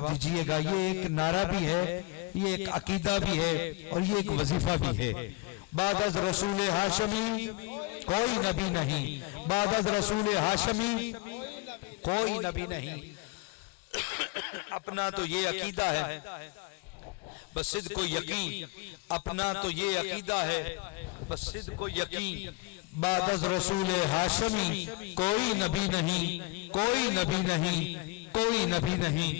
जवाब दीजिएगा। ये एक नारा भी है, ये एक अकीदा भी है और ये एक वजीफा भी है। बाद अज़ रसूल हाशमी कोई नबी नहीं, बाद अज़ रसूल हाशमी कोई नबी नहीं। अपना तो ये अकीदा है, बस सिद्क़ को यकीन, अपना तो ये अकीदा है, बस सिद्क़ को यकीन। बाद अज़ रसूल हाशमी कोई नबी नहीं, कोई नबी नहीं, कोई नबी नहीं।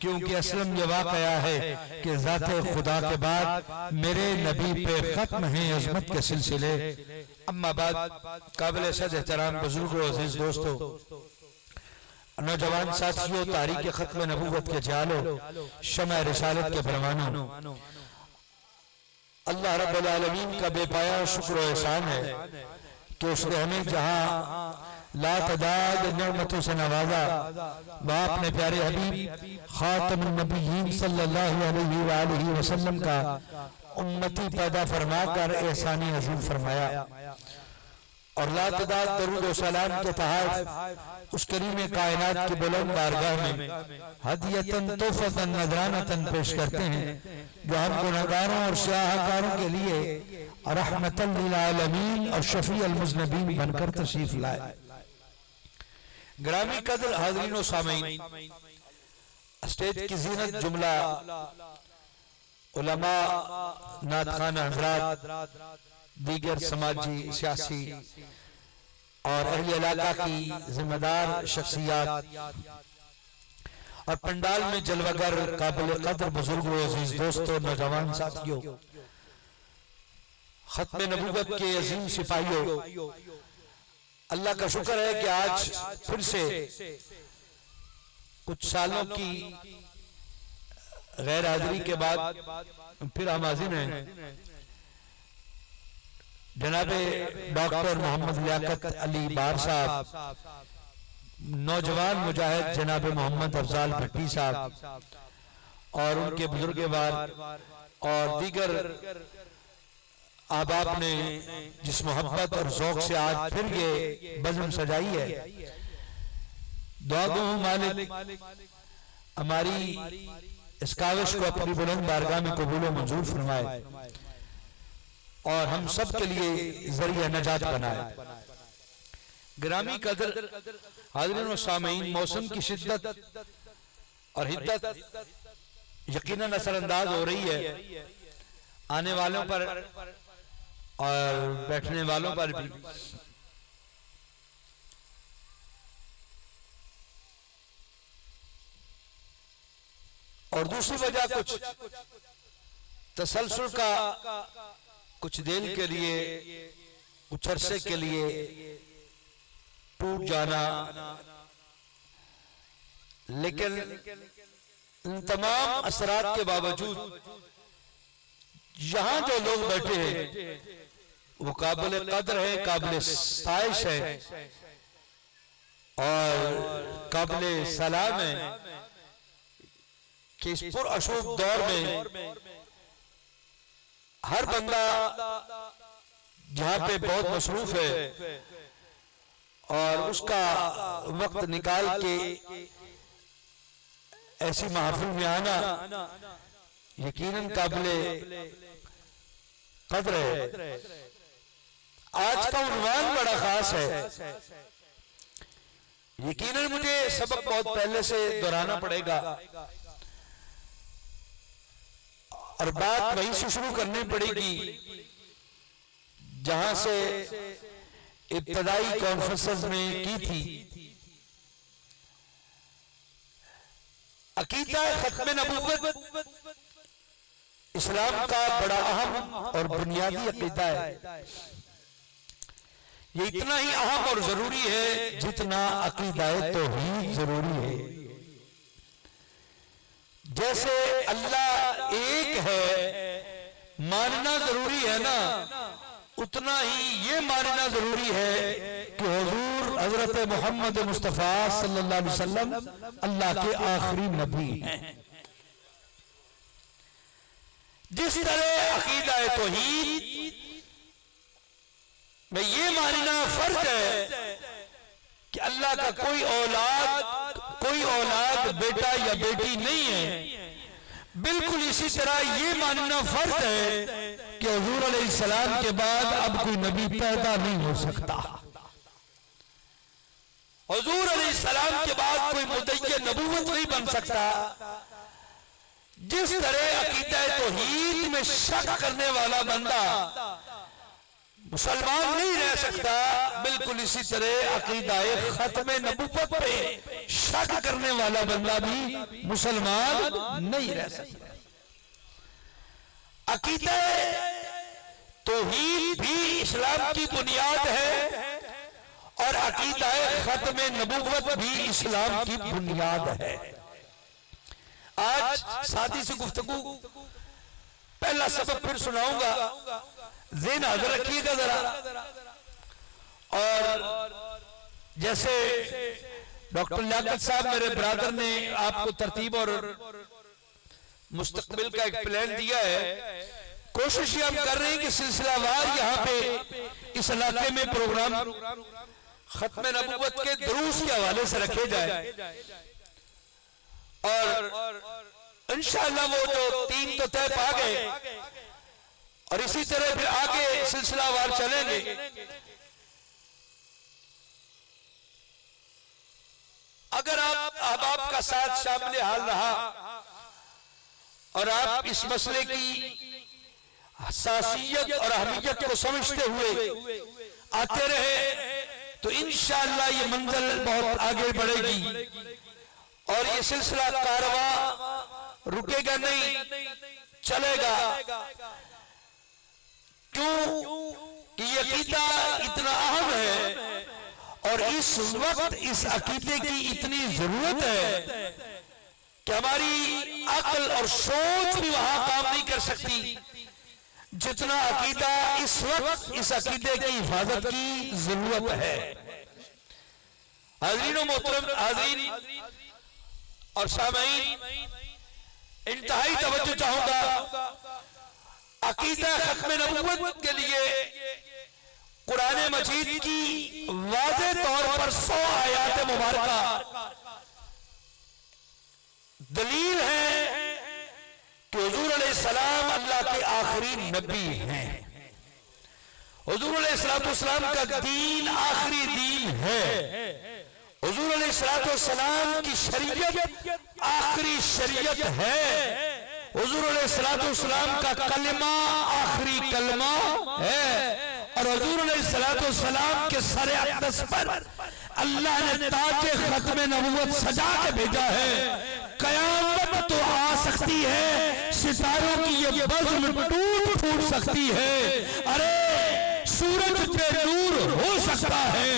क्योंकि असलम ये वाक़या है कि ज़ाते खुदा के बाद मेरे नबी पे खत्म है अज़मत के सिलसिले। अम्मा बाद काबिल सद एहतराम बुजुर्गों, अज़ीज़ दोस्तों, नौजवान साथियों, तारीख़ खत्म नबूवत के जालो, शमअ रिसालत के परवानों, अल्लाह रब्बुल आलमीन का बेपाया शुक्र और एहसान है कि उसने हमें जहाँ लातदाद नेमतों से नवाजा, वह अपने प्यारे हबीब खातमुन नबिय्यीन सल्लल्लाहु अलैहि वसल्लम का उम्मती पैदा फरमा कर एहसानी अज़ीम फरमाया और लातदाद दरूद व सलाम के तहत उस करीम कायनात की बुलंद बारगाह में हदियतन तोहफतन नजरानतन पेश करते हैं, जो हम गुनहगारों और स्याहकारों के लिए रहमतल लिल आलमीन और शफी अल मुज़नबीन बनकर तशरीफ लाए। ग्रामी कदर हाज़रीन व सामीन, स्टेज की ज़ीनत जुमला उलमा, नातखान हज़रात, दीगर समाजी सियासी और अहले इलाका की जिम्मेदार शख्सियात और पंडाल में जलवागर काबिल कदर बुजुर्गों, अज़ीज़ दोस्तों, नौजवान साथियों, खत्म नबूवत के अजीम सिपाहियों, अल्लाह का शुक्र है कि आज फिर से कुछ सालों की गैर हाजिरी के बाद फिर हम हाजिर हैं। जनाबे डॉक्टर मोहम्मद लियाकत अली बार साहब, नौजवान मुजाहिद जनाबे मोहम्मद अफजाल भट्टी साहब और उनके बुजुर्गवार और दीगर अहबाब ने जिस मोहब्बत और ज़ौक़ से आज फिर ये बज़्म सजाई है, दुआ गो हूं मालिक हमारी इस काविश को अपनी बुलंद बारगाह में कबूल व मंजूर फरमाए और हम सब के लिए जरिया नजात बनाए। ग्रामी कदर हाज़रीन व सामीन, मौसम की शिद्दत और हिद्दत यकीनन असरअंदाज हो रही है आने वालों पर और बैठने वालों पर भी। और दूसरी वजह कुछ तसलसल का कुछ देर के लिए, कुछ अरसे के लिए टूट जाना, लेकिन इन तमाम असरात के बावजूद यहाँ जो लोग बैठे हैं वो काबिल कदर है, काबिल साइश है और काबिल सलाम है कि इस पुरअशूब दौर में हर बंदा जहाँ पे बहुत मसरूफ है और उसका वक्त निकाल के ऐसी महफिल में आना यकीनन काबिले कद्र है। आज का उन्वान बड़ा खास है, यकीनन मुझे सबक बहुत पहले से दोहराना पड़ेगा और बात वहीं से शुरू करनी पड़ेगी जहां से इब्तदाई कॉन्फ्रेंसेस में की थी। अकीदा खत्म नबूवत इस्लाम का बड़ा अहम और बुनियादी अकीदा है। ये इतना ही अहम और जरूरी है जितना अकीदा तौहीद जरूरी है। जैसे अल्लाह एक है मानना जरूरी है ना, उतना ही ये मानना जरूरी है कि हुजूर हजरत मोहम्मद मुस्तफा सल्लल्लाहु अलैहि वसल्लम अल्लाह के आखिरी नबी हैं। जिस तरह अकीदा तौहीद में ये मानना फर्ज है कि अल्लाह का कोई औलाद, कोई औलाद बेटा या बेटी नहीं है, बिल्कुल इसी तरह ये मानना फर्ज है कि हुजूर अलैहिस्सलाम के बाद अब कोई नबी पैदा नहीं हो सकता। हुजूर अलैहिस्सलाम के बाद कोई मुद्दई नबूवत नहीं बन सकता। जिस तरह अकीदा तौहीद में शक करने वाला बंदा मुसलमान नहीं रह सकता, बिल्कुल इसी तरह अकीदा खत्म नबूवत पे शक करने वाला बंदा भी मुसलमान नहीं रह सकता। अकीदा तौहीद भी इस्लाम की बुनियाद है और अकीदा खत्म नबूवत भी इस्लाम की बुनियाद है। आज साथी से गुफ्तगू पहला सबक फिर सुनाऊंगा, ज़हन हाज़िर रखिएगा जरा। और जैसे डॉक्टर लियाकत साहब मेरे ब्रदर ने आपको तरतीब और मुस्तकबिल का एक प्लान दिया है, कोशिश हम कर रहे हैं कि सिलसिलावार यहाँ पे इस इलाके में प्रोग्राम खत्म नबूवत के दुरूस के हवाले से रखे जाए और इंशाअल्लाह वो जो 3 तो तय पा गए और इसी तरह फिर आगे सिलसिलावार चलेंगे। अगर आप अहबाब का साथ शामिल हाल रहा और आप इस मसले की हसासियत और अहमियत को समझते हुए आते रहे तो इंशाअल्लाह ये मंजिल बहुत आगे बढ़ेगी और ये सिलसिला कारवां रुकेगा नहीं, चलेगा। क्यों कि ये अकीदा इतना अहम है और इस वक्त इस अकीदे की इतनी जरूरत है कि हमारी अक्ल और सोच भी वहां काम नहीं कर सकती जितना अकीदा इस वक्त इस अकीदे की हिफाजत की जरूरत है। हाज़रीन व मोहतरम हाज़रीन और सामईन, इंतहाई तवज्जो चाहूंगा। अकीदा खत्म नबूवत के लिए कुरान मजीद की वाज़े तौर पर 100 आयात मुबारका दलील है कि हुजूर अलैहिस्सलाम अल्लाह के आखिरी नबी हैं। हुजूर अलैहिस्सलाम का दीन आखिरी दीन है। हुजूर अलैहिस्सलाम की शरीयत आखिरी शरीयत है। हुजूर अलैहिस्सलाम का कलमा आखिरी कलमा है और हुजूर अलैहिस्सलाम के सरे अक़दस पर अल्लाह ने ताज खत्म नबूवत सजा के भेजा है। कयामत तो आ सकती है, सितारों की ये बज़्म टूट फूट सकती है। अरे सूरज पे नूर हो सकता है,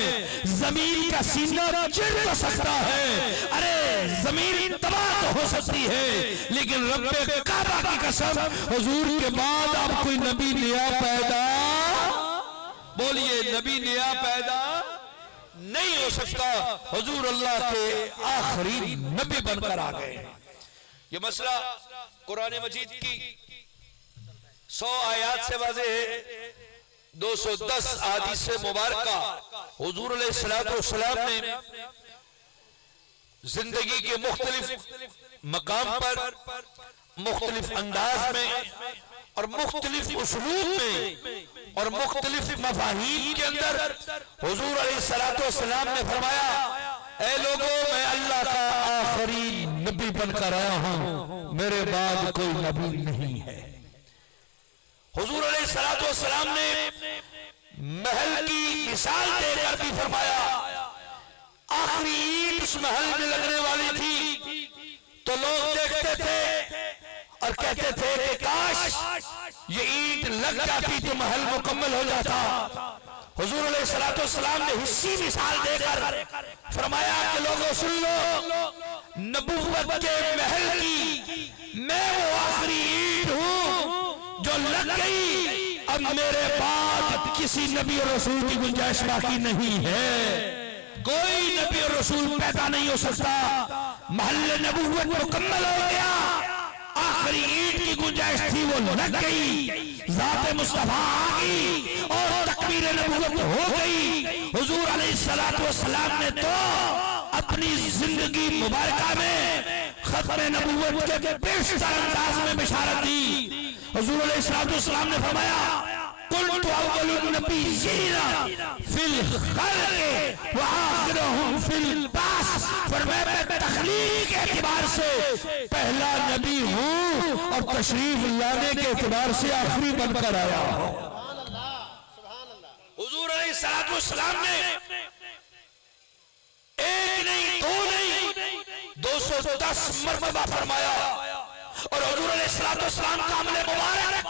जमीन का सीना चिर सकता है, अरे जमीन तबाह तो हो सकती है, लेकिन रब्बे काबा की कसम हुजूर के बाद अब कोई नबी नया पैदा, बोलिए नबी नया पैदा नहीं हो सकता। हुजूर अल्लाह के आखिरी नबी बनकर आ गए। ये मसला कुरान मजीद की 100 आयात से वाज़ेह है। 210 हदीस मुबारका हुजूर अलैहिस्सलाम ने जिंदगी के मुख्तलिफ मकाम पर मुख्तलिफ अंदाज में और मुख्तलिफ उसलूब में और मुख्तलिफ मफाहीम के अंदर हुजूर अलैहिस्सलाम ने फरमाया, ऐ लोगों, मैं अल्लाह का आखिरी नबी बनकर आया हूं, मेरे बाद कोई नबी नहीं है। हुजूर अलैहिस्सलाम ने महल की मिसाल देकर भी फरमाया, आखिरी ईंट उस महल में लगने वाली थी तो लोग देखते थे और कहते थे कि काश ये ईंट लग जाती तो महल मुकम्मल हो जाता। हुजूर अलैहिस्सलाम ने हिस्सी मिसाल देकर फरमाया कि लोगों सुन लो, नबूवत के महल की मैं वो आखिरी ईंट हूं जो लग गई, अब मेरे बाद किसी नबी और रसूल की गुंजाइश बाकी नहीं है। कोई नबी और रसूल पैदा नहीं हो सकता। महल नबूवत मुकम्मल हो गया, आखिरी ईंट की गुंजाइश थी वो लग गई, ज़ात मुस्तफा आ गई और तकमील नबूवत हो गई। हुजूर अलैहिस्सलाम ने तो अपनी जिंदगी मुबारका में खत्म नबूवत के बेशतर अंदाज में बिशारत दी। हुजूर अलैहिस्सलाम ने फरमाया कुन्तु अव्वलुन नबिय्यीना फिल खल्क़ व आखिरुहुम फिल बास। फरमाया मैं तख्लीक के एतबार से पहला नबी हूँ और तशरीफ लाने के एतबार से आखिरी बनकर आया हूँ। हुजूर अलैहिस्सलाम ने एक नहीं दो नहीं 210 मरतबा फरमाया और हुजूर अलैहिस्सलाम का अमल मुबारक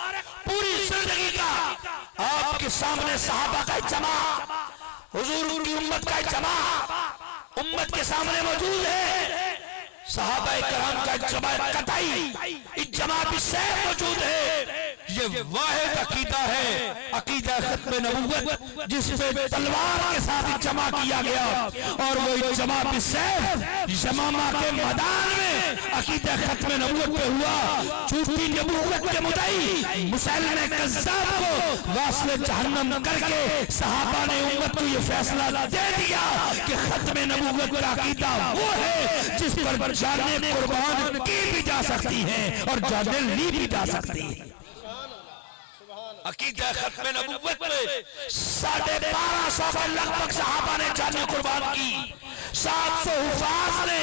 पूरी जिंदगी का आपके सामने सहाबा का जमा, हुजूर की उम्मत का जमा उम्मत के सामने मौजूद है। सहाबा कराम का जमा कतई जमा भी सैफ मौजूद है। ये वाहिद अकीदा है, अकीदा खत्म नबूवत जिसपे तलवार के साथ जमा किया गया और वो जमा भी सैफ यमामा के मैदान में अकीदा खत्म नबूवत पे हुआ। झूठी नबूवत के मुद्दई मुसैलिमा कज़्ज़ाब को वास्ले जहन्नम करके सहाबा ने उम्मत को ये फैसला दे दिया कि खत्म नबूवत का अकीदा वो है जिस पर जाने कुर्बान की भी जा सकती है और जाने ली भी जा सकती है। अकीदा खत्म नबूवत में 1250 के लगभग सहाबा ने जाने कुर्बान की। 700 हुफाज ने,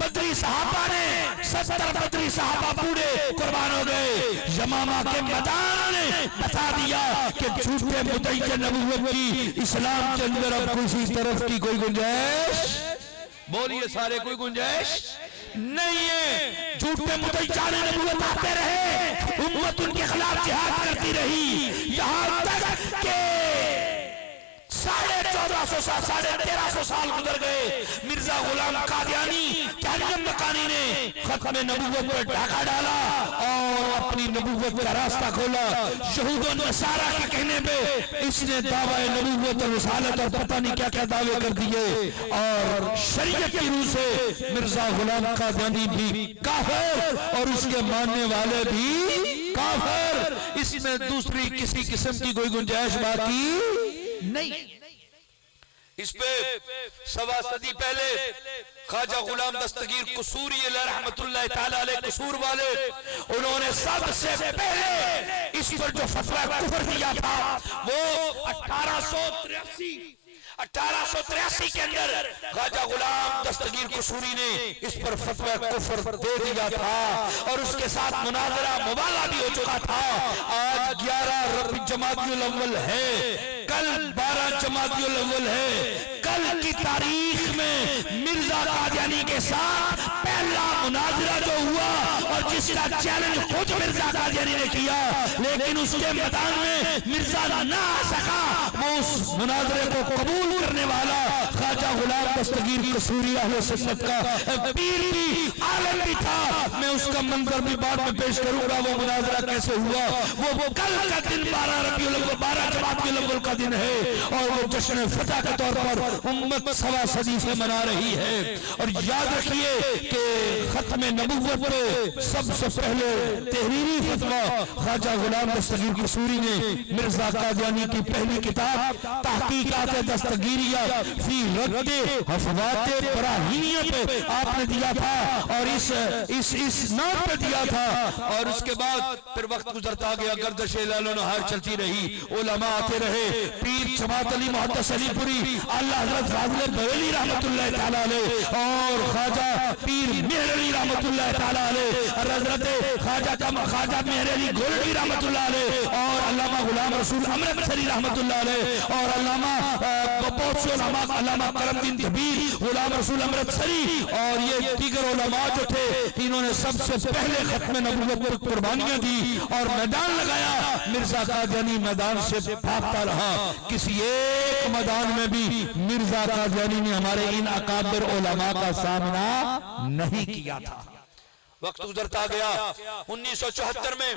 बदरी सहाबा ने, 70 बदरी सहाबा पूरे कुर्बान हो गए। यमामा के मैदान ने बता दिया कि झूठे मुद्दई के नबूवत की इस्लाम के अंदर अब किसी तरफ की कोई गुंजाइश, बोलिए सारे, कोई गुंजाइश नहीं है। झूठे मुद्दई जाने नबूवत आते रहे, उम्मत उनके खिलाफ जिहाद करती रही, यहां तक के 1450 साल 1350 साल गुजर गए। मिर्जा गुलाम कादियानी जहन्नम मकानी ने खत्म नबूवत पर ढाका डाला और अपनी नबूवत का रास्ता खोला। यहूद और नसारा के कहने पे इसने दावा नबूवत और रिसालत और पता नहीं क्या क्या दावे कर दिए और शरीयत की रूह से मिर्जा गुलाम कादियानी भी काफिर और उसके मानने वाले भी काफिर। इसमें दूसरी किसी किस्म की कोई गुंजाइश बाकी नहीं। इस पे 1.25 सदी पहले ख्वाजा गुलाम दस्तगीर कसूरी रहमतुल्लाह ताला अलैह कसूर वाले, उन्होंने सबसे पहले इस पर जो फतवा कुफर दिया था वो 1883 के अंदर ख्वाजा गुलाम दस्तगीर कसूरी ने इस पर फतवा कुफर दे दिया था और उसके साथ मुनाजरा मुबाला भी हो चुका था। आज 11 जमादियुल अव्वल है, कल 12 जमादियुल अव्वल है। कल की तारीख में मिर्जा कादियानी के साथ पहला मुनाजरा जो हुआ और जिसका चैलेंज खुद मिर्जा कादियानी ने किया, लेकिन उसके मैदान में मिर्जा ना आ सका, वो उस मुनाजरे को कबूल करने वाला ख्वाजा गुलाम दस्तगीर कसूरी अहले सुन्नत का पीर भी आलम भी था। मैं उसका मंजर भी बाद में पेश करूंगा वो मुनाजरा कैसे हुआ। वो कल का दिन 12 रबीउल अव्वल 12 जमादियुल अव्वल का दिन है और वो जश्न फतह के तौर पर उम्मत 1.25 सदी से मना रही है। और याद रखिए कि खत्म नबूवत पे सबसे पहले तहरीरी फतवा ख्वाजा गुलाम दस्तगीर कसूरी ने मिर्जा कादियानी की पहली किताब तहकीकात दस्तगीरिया फी रद्द अफवात बराहीनिया पे आपने दिया था और इस नाम पे दिया था। और उसके बाद फिर वक्त गुजरता गया, गर्दिश लालो नहार चलती रही, उलमा आते रहे, पीर जमात अली मुहद्दिस अलीपुरी अल्लाह हज़रत फाज़िल बरेली रहमतुल्लाह ताला अलैह और ख्वाजा पीर मेहर अली रहमतुल्लाह ताला अलैह, ख्वाजा मेहर अली गोलवी रहमतुल्लाह अलैह और अल्लामा गुलाम रसूल अमृतसरी रहमतुल्लाह अलैह और अल्लामा बहुत से उलमा, अल्लामा करमदीन कबीर गुलाम रसूल अमृतसरी और ये दीगर उलमा जो थे, इन्होंने सबसे पहले खत्म नबूवत पर कुर्बानियां दी और मैदान लगाया। मिर्जा कादियानी मैदान से भागता रहा, किसी एक मैदान में भी मिर्जा कादियानी ने हमारे इन अकाबिर उलमा का सामना नहीं किया था। वक्त गुजरता गया, 1974 में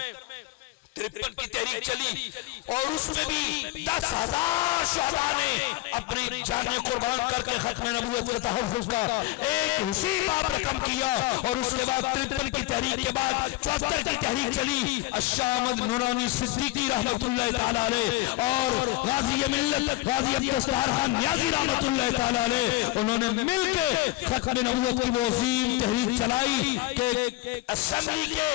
53 की तहरीक चली और उसमें भी 10,000 शहदा ने अपनी जानें कुर्बान करके खत्म नबूवत के तहफ़्फ़ुज़ का एक हुसी बाब रकम किया। और उसके बाद 53 की तहरीक के बाद 74 की तहरीक चली। शाह अहमद नूरानी सिद्दीकी रहमतुल्लाह तआला अलैह और गाजी मिल्लत गाजी अब्दुस्तार खान नियाज़ी रहमतुल्लाह तआला अलैह उन्होंने मिलके खत्म नबूवत की वो अज़ीम तहरीक चलाई कि असेंबली के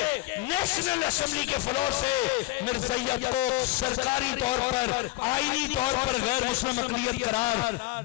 नेशनल असेंबली के फ्लोर से मिर्ज़ैयत को सरकारी तौर पर आईनी तौर पर गैर मुस्लिम अक़लियत करार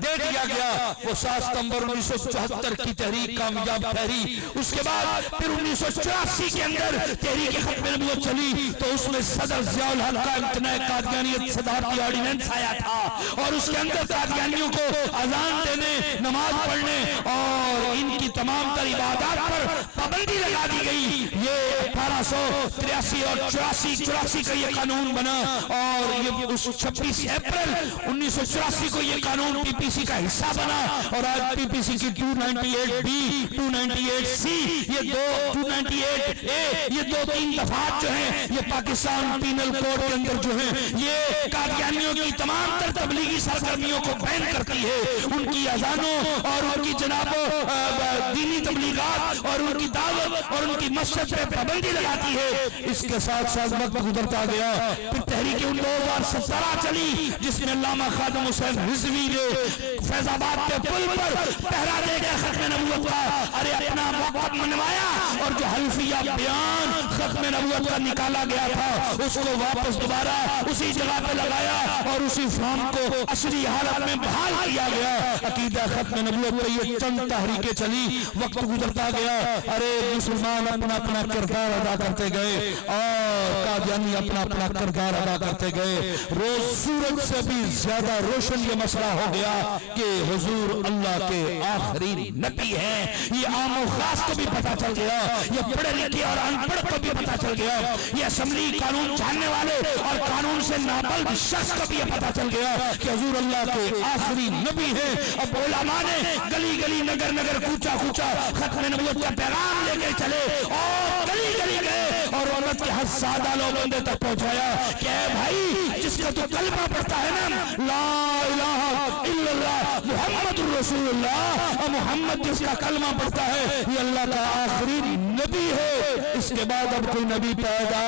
दे दिया गया। वो 7 सितंबर 1974 की तहरीक कामयाब ठहरी। उसके बाद फिर 1984 के अंदर तहरीक खत्म नबूवत चली तो उसमें सदर ज़ियाउल हक का इम्तनाए कादियानियत सदारती ऑर्डिनेंस आया था और उसके अंदर कादियानियों को अजान देने, नमाज पढ़ने और इनकी तमाम तर इबादत पर पाबंदी लगा दी गई। ये 1883 और 84 का ये कानून बना और ये उस 26 अप्रैल 1984 को ये कानून पीपीसी का हिस्सा बना। और आज पीपीसी की 298B 298C ये 298A ये 2-3 दफात जो हैं ये पाकिस्तान पीनल कोड के अंदर जो है ये कादियानियों की तमाम तर तबलीगी सरगर्मियों को बैन करती है। उनकी अजानों और उनकी जनाबो दीनी तबलीगात और उनकी दावत और उनकी मस्जिद पे पाबंदी लगाती है। इसके साथ साथ वक्त गुजरता गया। फिर तहरीक 2017 चली जिसमें अल्लामा खादिम हुसैन रिजवी ने फैजाबाद के पुल पर पहरा देकर खत्म नबूवत का अरे अपना मौक़िफ़ मनवाया और जो हल्फिया बयान खत्म नबूवत का निकाला गया था उसको वापस दोबारा उसी जगह पे लगाया और उसी फॉर्म को असली हालत में बहाल किया गया। अकीदा खत्म नबूवत पे ये चंद तहरीकें चली, वक्त गुजरता गया। अरे मुसलमान अपना अपना किरदार अदा करते गए और कादियानी अपना अपना किरदार अदा करते गए। रोज सूरज से भी ज्यादा रोशन ये मसला हो गया कि हुजूर अल्लाह के आखिरी नबी हैं। ये आम और खास को भी पता चल गया, ये पढ़े लिखे और अनपढ़ को भी पता चल गया, ये असेंबली कानून जानने वाले और कानून से नाबल्द शख्स को भी ये पता चल गया कि हुजूर अल्लाह के आखिरी नबी हैं। अब उलमा ने गली गली नगर नगर कूचा कूचा खत्म नबूवत का पैगाम लेके चले और गली गली गए और उम्मत के हर सादा लोग बंदे तक पहुंचाया कि भाई जिसका तो कलमा पढ़ता है ना ला इलाहा इल्लल्लाह मुहम्मदुर रसूलुल्लाह और मोहम्मद जिसका कलमा पढ़ता है ये अल्लाह का आखिरी नबी है। इसके बाद अब कोई नबी पैदा।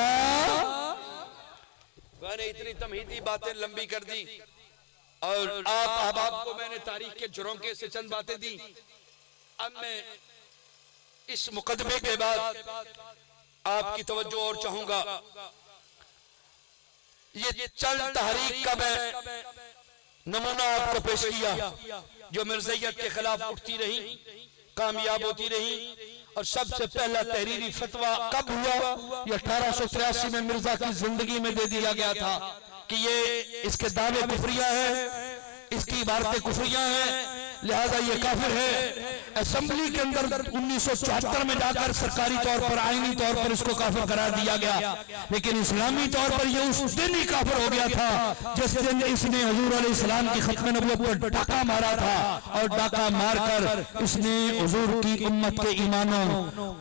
मैंने इतनी तमहीदी बातें लंबी कर दी और आप अहबाब को मैंने तारीख के झरोखे से चंद बातें दी। अब मैं इस मुकदमे के बाद आपकी तवज्जो और चाहूंगा। ये चंद तहरीक का मैं नमूना आपको पेश किया जो मिर्ज़ैयत के खिलाफ उठती रही, कामयाब होती रही। और सबसे पहला तहरीरी फतवा कब हुआ? ये 1883 में मिर्जा की जिंदगी में दे दिया गया था कि ये इसके दावे कुफरिया है, इसकी इबारतें कुफरिया हैं, लिहाजा ये काफिर है। असेंबली के अंदर 1974 में जाकर सरकारी तौर पर आईनी तौर पर इसको काफिर करार दिया गया, लेकिन इस्लामी तौर पर ये उस दिन ही काफिर हो गया था जिस दिन इसने हुजूर अलैहिस्सलाम की खत्म नबूवत पर डाका मारा था और डाका मारकर इसने हुजूर की उम्मत के ईमानों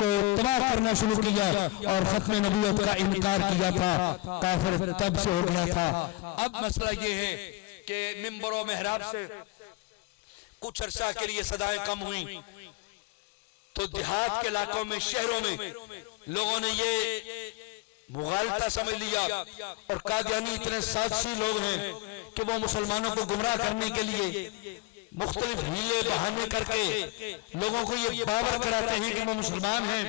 को तबाह करना शुरू किया और खत्म नबूवत का इनकार किया था। काफिर तब से हो गया था। अब मसला ये है कि मिंबर और मेहराब से कुछ अरसा के लिए सदाएं कम हुई तो देहात के इलाकों में, शहरों में लोगों ने ये मुगालता समझ लिया और कादियानी इतने साजिशी लोग हैं कि वो मुसलमानों को गुमराह करने के लिए मुख्तलिफ हीले बहाने करके लोगों को ये बावर कराते हैं कि वो मुसलमान हैं।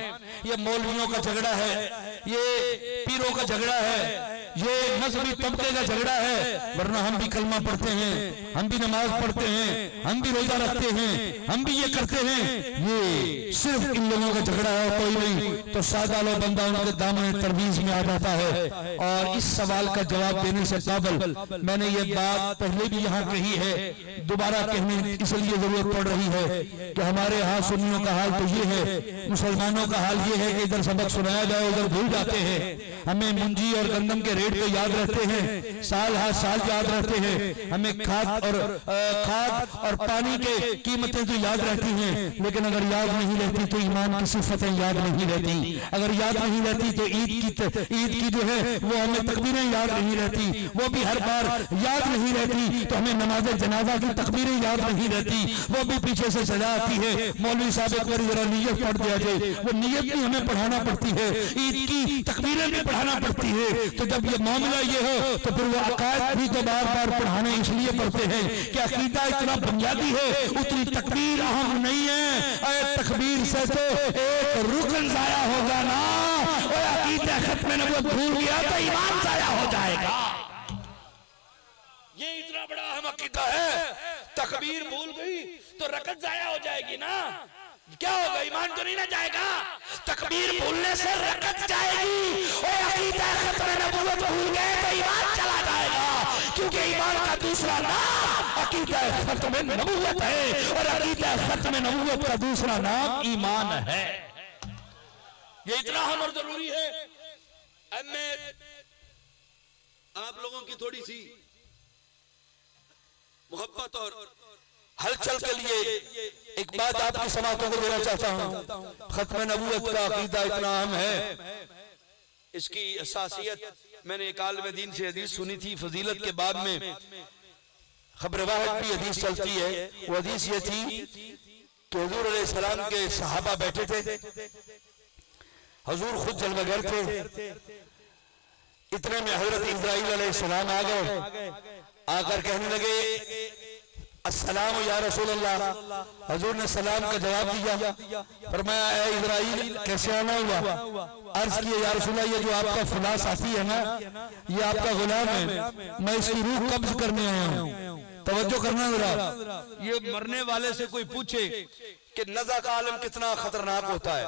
ये मौलवियों का झगड़ा है, ये पीरों का झगड़ा है, ये मजहबी तबके का झगड़ा है, वरना हम भी कलमा पढ़ते हैं, हम भी नमाज पढ़ते हैं, हम भी रोजा रखते हैं, हम भी ये करते हैं। ये सिर्फ इन लोगों का झगड़ा है, कोई नहीं। तो सादा लो बंदा उनके दामन तरवीज में आ जाता है। और इस सवाल का जवाब देने से काबल मैंने ये बात पहले भी यहाँ कही है, दोबारा कहने इसलिए जरूरत पड़ रही है कि हमारे यहाँ सुन्नियों का हाल तो ये है, मुसलमानों का हाल ये है कि इधर सबक सुनाया जाए उधर भूल जाते हैं। हमें मुंजी और गंदम के डेट को याद रखते हैं, साल हर साल याद रखते हैं, हमें खाद और पानी के कीमतें तो याद रहती हैं, लेकिन अगर याद नहीं रहती तो ईमान की सिफतें याद नहीं रहती। अगर याद नहीं रहती तो ईद की जो है वो हमें तकबीरें याद नहीं रहती, वो भी हर बार याद नहीं रहती, तो हमें नमाज जनाजा की तकबीरें याद नहीं रहती, वो भी पीछे से सजा आती है। मौलवी साहब एक बार जरा नियत पढ़ दिया जाए, वो नियत भी हमें पढ़ाना पड़ती है, ईद की तकबीरें भी पढ़ाना पड़ती है। तो जब ये मामला ये हो तो फिर वो अकायद भी तो बार बार पढ़ाने इसलिए पड़ते हैं कि अकीदा इतना बुनियादी है, उतनी तकबीर अहम नहीं है। तकबीर से तो एक रुकन जाया होगा ना, और अकीदा खत्म नबूवत भूल गया तो ईमान जाया हो जाएगा। ये इतना बड़ा अहम अकीदा है, तकबीर भूल गई तो रकत जाया हो जाएगी ना, क्या होगा, ईमान तो नहीं ना जाएगा। तकबीर भूलने से रकत जाएगी, और अकीदा खत्म नबूवत भूल गए तो ईमान चला जाएगा, क्योंकि ईमान का दूसरा नाम अकीदा खत्म नबूवत है, और अकीदा खत्म नबूवत का दूसरा नाम ईमान है। ये इतना अहम और जरूरी है। अब मैं आप लोगों की थोड़ी सी मोहब्बत और हलचल के लिए एक बात आपकी समातों को देना चाहता हूं। खत्म नबूवत का अकीदा इतना अहम है, इसकी असासियत मैंने एक आलिम दीन से हदीस सुनी थी, फजीलत के बाद में खबर वाहिद भी हदीस चलती है। वो हदीस ये थी कि हुजूर अलैहिस्सलाम के सहाबा बैठे थे, हुजूर खुद जलवागर थे, इतने में हजरत इब्राहीम अलैहिस्सलाम आ गए, आकर कहने लगे अस्सलाम या रसूल अल्लाह। हुजूर ने सलाम का जवाब दिया, फरमाया ए इब्राहीम कैसे आना हुआ। अर्ज किया या रसूल अल्लाह, ये जो आपका फुला साथी है ना, ये आपका गुलाम है, मैं इसकी रूह कब्ज करने आया हूँ। तवज्जो करना जरा, ये मरने वाले से कोई पूछे कि नज़ा का आलम कितना खतरनाक होता है,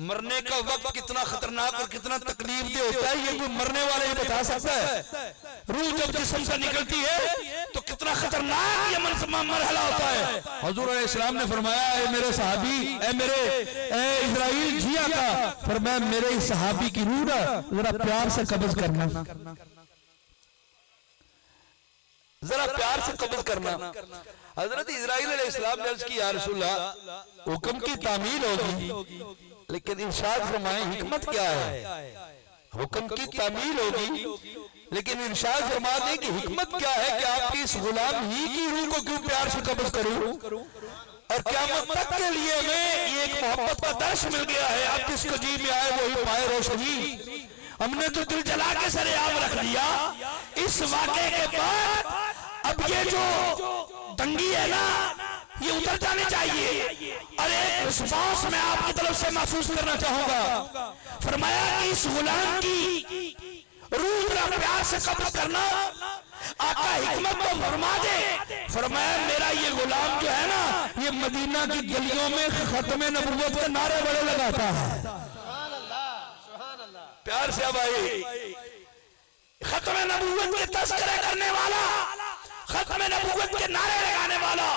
मरने का वक्त कितना खतरनाक और कितना तकलीफ दे होता है, ये कोई मरने वाले ही बता सकता है। रूह जब जिस्म से निकलती है तो कितना खतरनाक ये मरहला होता है। हुजूर अलैहिस्सलाम ने फरमाया ए मेरे सहाबी, ए इस्राइल जिया का, फरमाया मेरे इस सहाबी की रूह ना जरा प्यार से कब्ज करना, जरा प्यार से कब्ज करना। हजरत इस्राइल अलैहिस्सलाम ने अर्ज की या रसूल अल्लाह, हुक्म की तामील होगी, लेकिन इरशाद फरमाए हिकमत क्या है। हुक्म की तामील होगी, लेकिन इरशाद फरमा दे कि हिकमत क्या है कि आपकी इस गुलाम ही की रूह को क्यों प्यार से कब्ज करूं, और क़यामत तक के लिए हमें ये एक मोहब्बत का दर्श मिल गया है। अब जिसको जी में आए वही पाए रोशनी, हमने तो दिल जला के सरेआम रख दिया। इस वाक़े के बाद अब ये जो तंगी है ना, ये उतर जानी चाहिए। और एक रिस्पॉन्स मैं आपकी तरफ से महसूस करना चाहूंगा। फरमाया कि इस गुलाम की रूह जरा प्यार से कब्ज करना, आका हिकमत को फरमा दे। फरमाया मेरा ये गुलाम जो है ना, ये मदीना की गलियों में खत्म नबूवत के नारे बड़े लगाता है। प्यार से भाई, खत्म नबूवत के तज़किरा करने वाला, खत्म नबूवत के नारे लगाने वाला,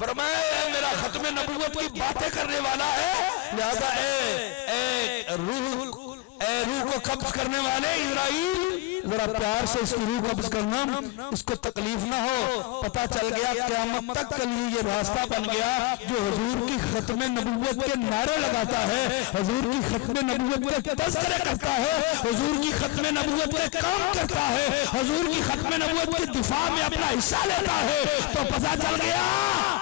फरमाया मेरा खत्म नबूवत की बातें करने वाला है। लिहाजा रूह को कब्ज करने वाले इस्राइल, जरा प्यार से इसकी रूह कब्ज करना, इसको तकलीफ ना हो। पता चल गया क़यामत तक के लिए ये रास्ता बन गया। जो हुजूर की खत्म नबूवत के नारे लगाता है, हुजूर की खत्म नबूवत के तज़किरे करता है, हुजूर की खत्म नबूवत के काम करता है, हुजूर की खत्म नबूवत के दिफा में अपना हिस्सा लेता है, तो पता चल गया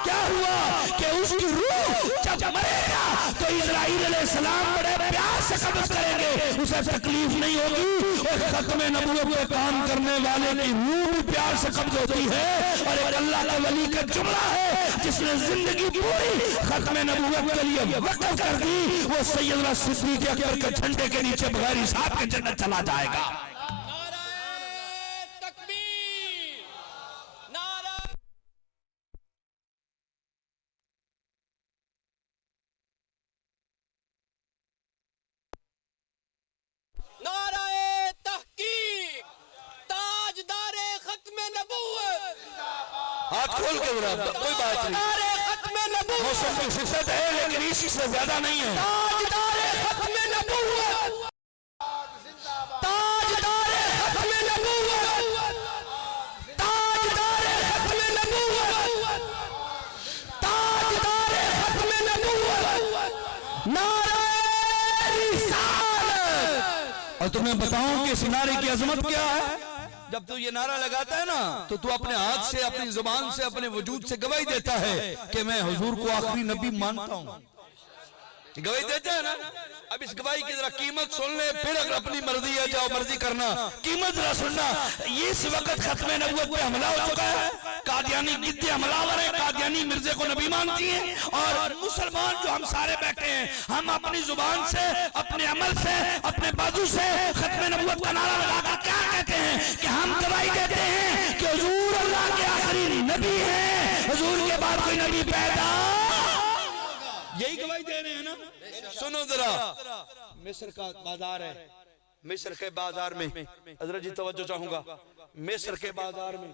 क्या हुआ कि उसकी रूह जब मरेगा तो इस्राइल अलैहिस्सलाम बड़े प्यार से कब्ज करेंगे, उसे तकलीफ नहीं होगी। और खत्म नबूवत पे काम करने वाले की रूह भी प्यार से कब्ज होती है। और एक अल्लाह के वली का जुमला है, जिसने जिंदगी पूरी खत्म नबूवत के लिए वक्फ कर दी, वो सैयदना सिद्दीक़ अकबर के झंडे के नीचे बगैर हिसाब के जन्नत चला जाएगा। हाथ खोल के जरा, कोई बात नहीं, मौसम की शिद्दत है लेकिन इसी से ज्यादा नहीं है। ताजदारे खत्म नबूवत, ताजदारे खत्म और तुम्हें बताऊं कि इस नारे की अजमत क्या है। जब तू ये नारा लगाता है ना तो तू अपने हाथ से, अपनी जुबान से, अपने वजूद से गवाही देता है कि मैं हुजूर को आखिरी नबी मानता हूं। गवाही देता है ना। अब इस गवाही की जरा कीमत सुन ले, फिर अगर अपनी मर्जी है जाओ मर्जी करना, कीमत जरा सुनना। इस वक्त खत्म नबूवत पे हमला हो चुका है, कादियानी गिद्दे हमलावर है, कादियानी मिर्जे को नबी मानती है, और मुसलमान जो हम सारे बैठे हैं, हम अपनी जुबान से, अपने अमल से, अपने बाजू से खत्म नबूवत का नारा लगाकर क्या कहते हैं कि हम गवाही देते हैं कि हुजूर अल्लाह के आखिरी नबी है, हुजूर के बाद कोई नबी पैदा। यही गवाही दे रहे हैं ना। सुनो जरा, मिस्र का बाजार है, मिस्र के बाजार में हजरत जी तवज्जो चाहूंगा, मिस्र के बाजार में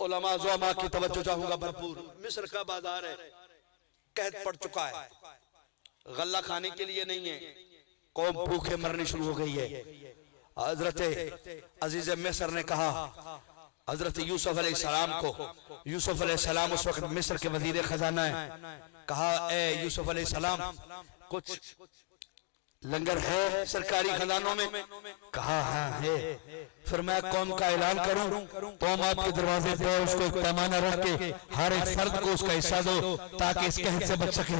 उलमा ज़ुलमा की तवज्जो चाहूंगा भरपूर। मिस्र का बाजार है, कहत पड़ चुका है, गल्ला खाने के लिए नहीं है, कौम भूखे मरनी शुरू हो गई है। हजरत अजीज मिस्र ने कहा हजरत यूसुफ अलैहिस्सलाम को, यूसुफ अलैहिस्सलाम उस वक्त मिस्र के वजीर खजाना है, कहा ए यूसुफ अलैहिस्सलाम कुछ लंगर है सरकारी खजानों में? कहा हाँ है। फिर मैं कौम का ऐलान करूं, कौम आपके दरवाजे पे उसको एक पैमाना रख के हर एक फर्द को उसका हिस्सा दो ताकि इस कहत से बच सके।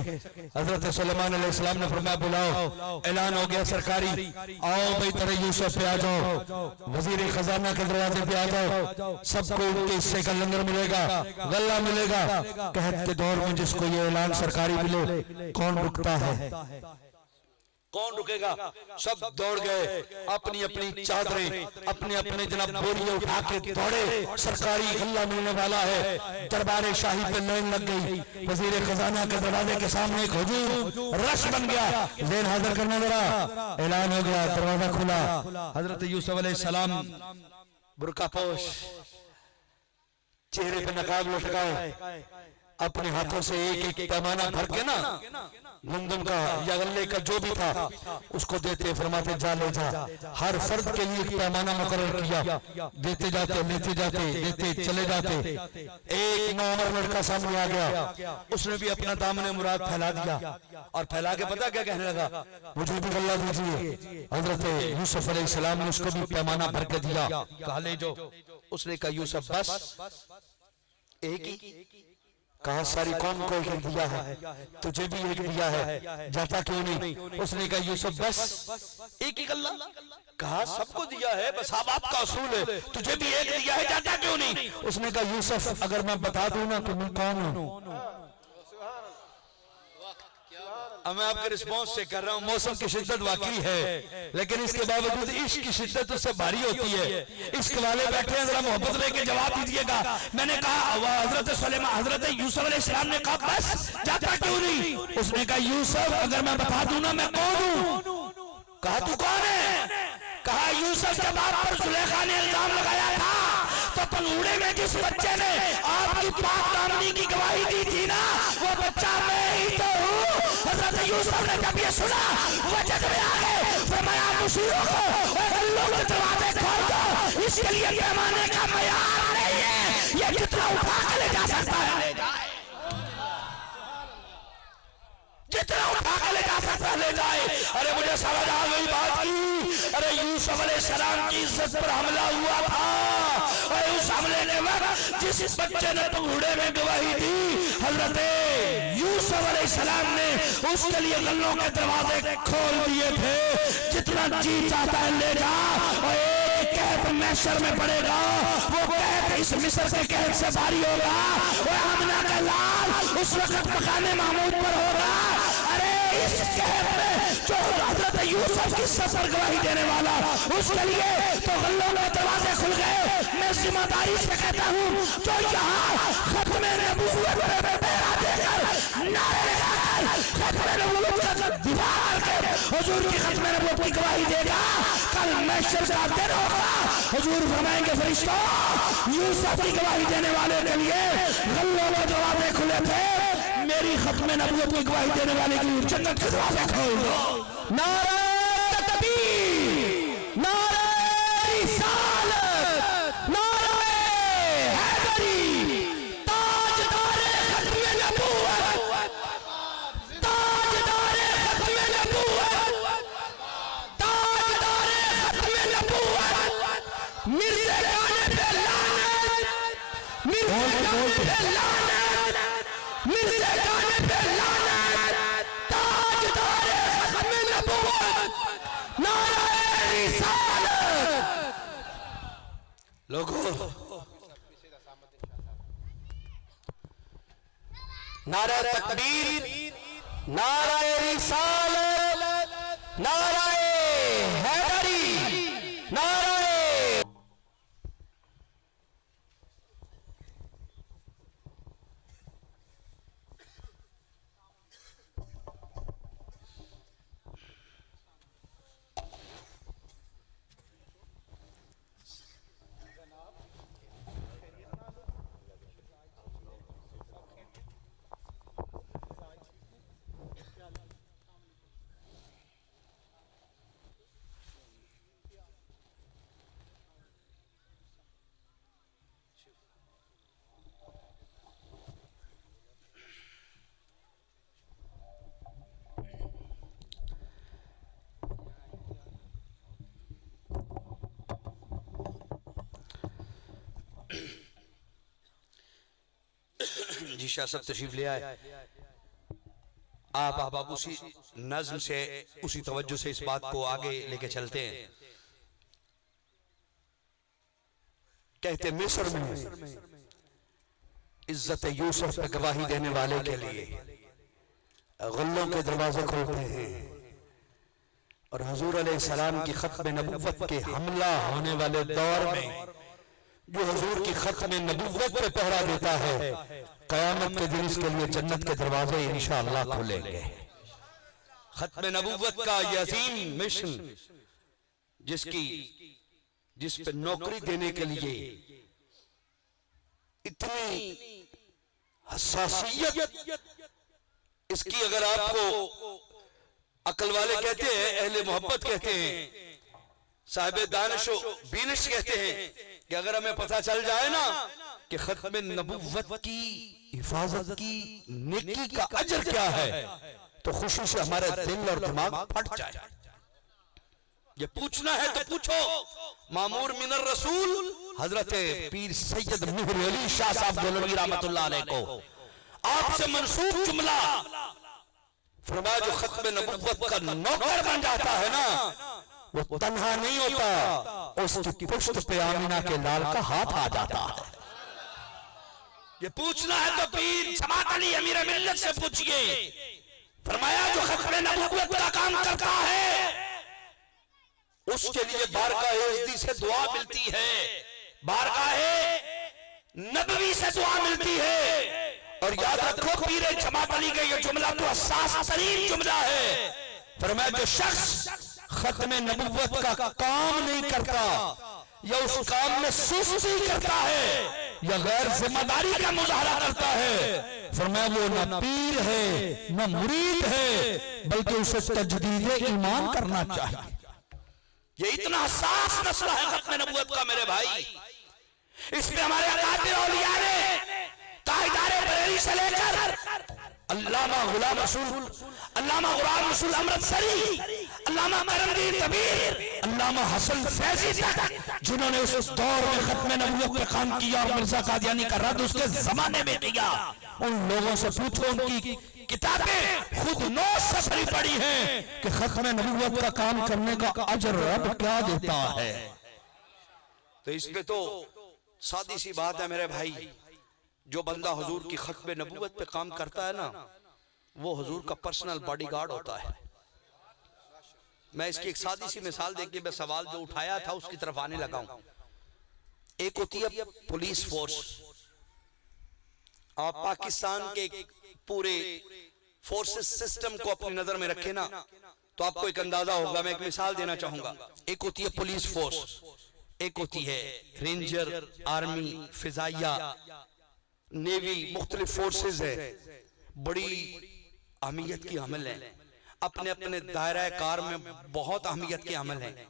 हजरत सुलेमान अलैहिस्सलाम ने फरमाया बुलाओ, ऐलान हो गया सरकारी, आओ भाई तरह यूसुफ पे आ जाओ, वजीर खजाना के दरवाजे पे आ जाओ, सबको उनके हिस्से का लंगर मिलेगा, गल्ला मिलेगा। कहत के दौर में जिसको ये ऐलान सरकारी मिले, कौन रुकता है? कौन रुकेगा? सब दौड़ गए, अपनी अपनी चादरें, अपने अपने जनाब बोरियां उठा के दौड़े, सरकारी गल्ला मिलने वाला है। दरबार शाही पे लाइन लग गई, वजीर खजाना के दरवाजे के सामने एक हुजूम रश बन गया, ज़ेन हाजिर करना जरा, ऐलान हो गया, दरवाजा खुला। हजरत यूसुफ अलैहिस्सलाम बुर्का पोश, चेहरे पे नकाब लटकाए, अपने हाथों से एक एक पैमाना भर के ना गंदम का या गल्ले का जो भी था उसको देते, फरमाते जा ले जा। हर फर्द के लिए एक पैमाना मुकर्रर किया, देते जाते, लेते जाते, देते चले जाते। एक नौमर लड़का सामने आ गया, उसने भी अपना दामन मुराद फैला दिया और फैला के पता क्या कहने लगा, मुझे भी गल्ला दीजिए। हजरत यूसुफ अलैहिस्सलाम ने उसको भी पैमाना भर के दिया, कहा ले जो। उसने कहा यूसुफ बस एक ही? कहा सारी कौम को एक दिया है, तुझे भी एक दिया है, जाता क्यों नहीं? उसने कहा यूसुफ बस एक ही गल्ला? कहा सबको दिया है, बस अब आपका असूल है, तुझे भी एक दिया है, जाता क्यों नहीं? उसने कहा यूसुफ अगर मैं बता दूं ना तो मैं कौन हूं? अब मैं आपके रिस्पॉन्स से कर रहा हूँ, मौसम की शिद्दत वाकई है, लेकिन इसके बावजूद इश्क की शिद्दत उससे भारी होती है। इश्क वाले बैठे हैं, जरा मोहब्बत लेके जवाब दीजिएगा। मैंने कहा हजरत सुलेमान, हजरत यूसुफ अलैहिस्सलाम ने कहा बस जाता क्यों नहीं? उसने कहा यूसुफ अगर मैं बता दूं ना मैं कौन हूं? कहा तू कौन है? कहा यूसुफ के बाप पर जुलेखा ने इल्जाम लगाया था तो पंगूड़े में जिस बच्चे ने आपकी पाक दामनी की गवाही दी थी ना, वो बच्चा मैं ही तो हूँ। हजरत यूसुफ ने जब ये सुना वजद में आ गए, फरमाया मुशीरों को गल्लों के दरवाजे खोल दो, इसके लिए पैमाने का मयार नहीं है, ये जितना उठा के ले जा सकता है ले जाए, जितना उठा के ले जा सकता है ले जाए। अरे मुझे समझ आ गई बात की। अरे यूसुफ अलैहिस्सलाम की इज्जत पर हमला हुआ था, और उस हमले के वक्त जिस बच्चे ने पंगूड़े में गवाही दी, हजरत यूसुफ अलैहिस्सलाम ने उसके लिए गल्लों के दरवाजे खोल दिए थे। जितना जी चाहता है ले जा, और एक कहत मैशर में पड़ेगा, वो कहत इस मिस्र के कहत से भारी होगा, और आमना का लाल उस वक्त मकाने महमूद पर होगा। अरे इस कहत में जो हजरत यूसुफ की सफर गवाही देने वाला, उसके लिए तो गल्लों के दरवाजे खुल गए। मैं जिम्मेदारी से कहता हूँ, जो यहाँ खत्म नबूवत पे पैरा देकर नारे लगाकर खत्म नबूवत का दीवार करके हुजूर की खत्म नबूवत की गवाही देगा, कल महशर का दिन होगा। हुजूर फरमाएंगे फरिश्तों, यूसुफ की गवाही देने वाले के लिए गल्लों के दरवाजे खुले थे, मेरी खत्म नबूवत की गवाही देने वाले के लिए जन्नत के दरवाजे खोल दो। नारे तकबीर, नारे रिसालत, नारे हैदरी, ताजदारे खत्म नबूवत, ताजदारे खत्म नबूवत, ताजदारे मिर्ज़े गाने पे लानत, ताजदारे खत्म नबूवत, नाराए रिसालत। लोगों, नाराए तकबीर, नाराए रिसालत, नाराए हैदरी, नाराए जी शाह सब तशरीफ ले आए। आप उसी नज्म से, उसी तवज्जो से इस बात को आगे लेके चलते हैं। कहते मिस्र में इज्जत यूसुफ पे गवाही देने वाले के लिए गुल्लों के दरवाजे खुलते हैं और हुजूर अलैहिस्सलाम की खत्म नबुव्वत के हमला होने वाले दौर में जो हुजूर की खत्म नबुव्वत पे पहरा देता है, क़यामत के दिन इसके लिए जन्नत के दरवाजे इंशाअल्लाह खुलेंगे। खत्म नबुव्वत का ये अजीम मिशन, जिस पे नौकरी देने के लिए इतनी हसासियत, इसकी अगर आपको अकल वाले कहते हैं, अहले मोहब्बत कहते हैं, साहिब दानिशो बीनिश कहते हैं कि अगर हमें पता चल जाए ना कि खत्म नबुव्वत की हिफाजत की नेकी का अजर क्या है, तो खुशी से हमारे दिल और दिमाग फट जाए। ये पूछना है तो पूछो। मामूर मिनर रसूल हजरत पीर सैयद मेहर अली शाह साहब गोलवी रहमतुल्लाह अलैह को आपसे मंसूब जुमला फरमाया, जो खत्म नबुव्वत का नौकर बन जाता है ना, वो तन्हा नहीं होता, उसकी पुश्त पे आमिना के लाल का हाथ आ जाता है। ये पूछना है तो पीर जमात अली अमीर मिल्लत से पूछिए। फरमाया जो खत्म नबुव्वत का काम करता है उसके लिए बारगाह-ए-अज़दी से दुआ मिलती है, बारगाह नबवी से दुआ मिलती है। और याद रखो पीर जमात अली का ये जुमला तो हसास तरीन जुमला है। फरमाया जो शख्स खत्म नबुव्वत का काम नहीं करता या उस काम में सुस्ती करता है या गैर जिम्मेदारी का मुजाहरा करता है, फरमाया वो न पीर है न मुरीद है, बल्कि उसे तजदीद ईमान करना चाहिए। ये इतना हसास मसला है खत्म नबुव्वत का मेरे भाई। इसमें हमारे अकाबिर औलिया ने ताहिदारे बरेली से लेकर अल्लामा गुलाम रसूल अमृतसरी, अल्लामा करमदीन कबीर, अल्लामा हसन फैजी तक, जिन्होंने उस दौर में खत्म नबुव्वत पे काम किया और मिर्जा कादियानी का रद्द उसके जमाने में किया, उन लोगों से पूछो, उनकी किताबें खुद नोट से भरी पड़ी हैं कि खत्म नबुव्वत का काम करने का अजर रब क्या देता है। तो इसमें तो सादी सी बात है मेरे भाई, जो बंदा हुजूर की खत्म नबुव्वत पे काम करता है ना, वो हुजूर का पर्सनल बॉडीगार्ड होता है। मैं इसकी एक सादी सी मिसाल देके मैं सवाल जो उठाया था उसकी तरफ आने लगा हूं। एक होती है पुलिस फोर्स। आप पाकिस्तान के पूरे फोर्सेस सिस्टम को अपनी नजर में रखे ना तो आपको एक अंदाजा होगा। मैं एक मिसाल देना चाहूंगा। एक होती है पुलिस फोर्स, एक होती है रेंजर, आर्मी, फिजाइया, नेवी, मुख्तलिफ फोर्सेस है, बड़ी अहमियत की अमल है, अपने अपने दायरा कार में बहुत अहमियत के अमल हैं।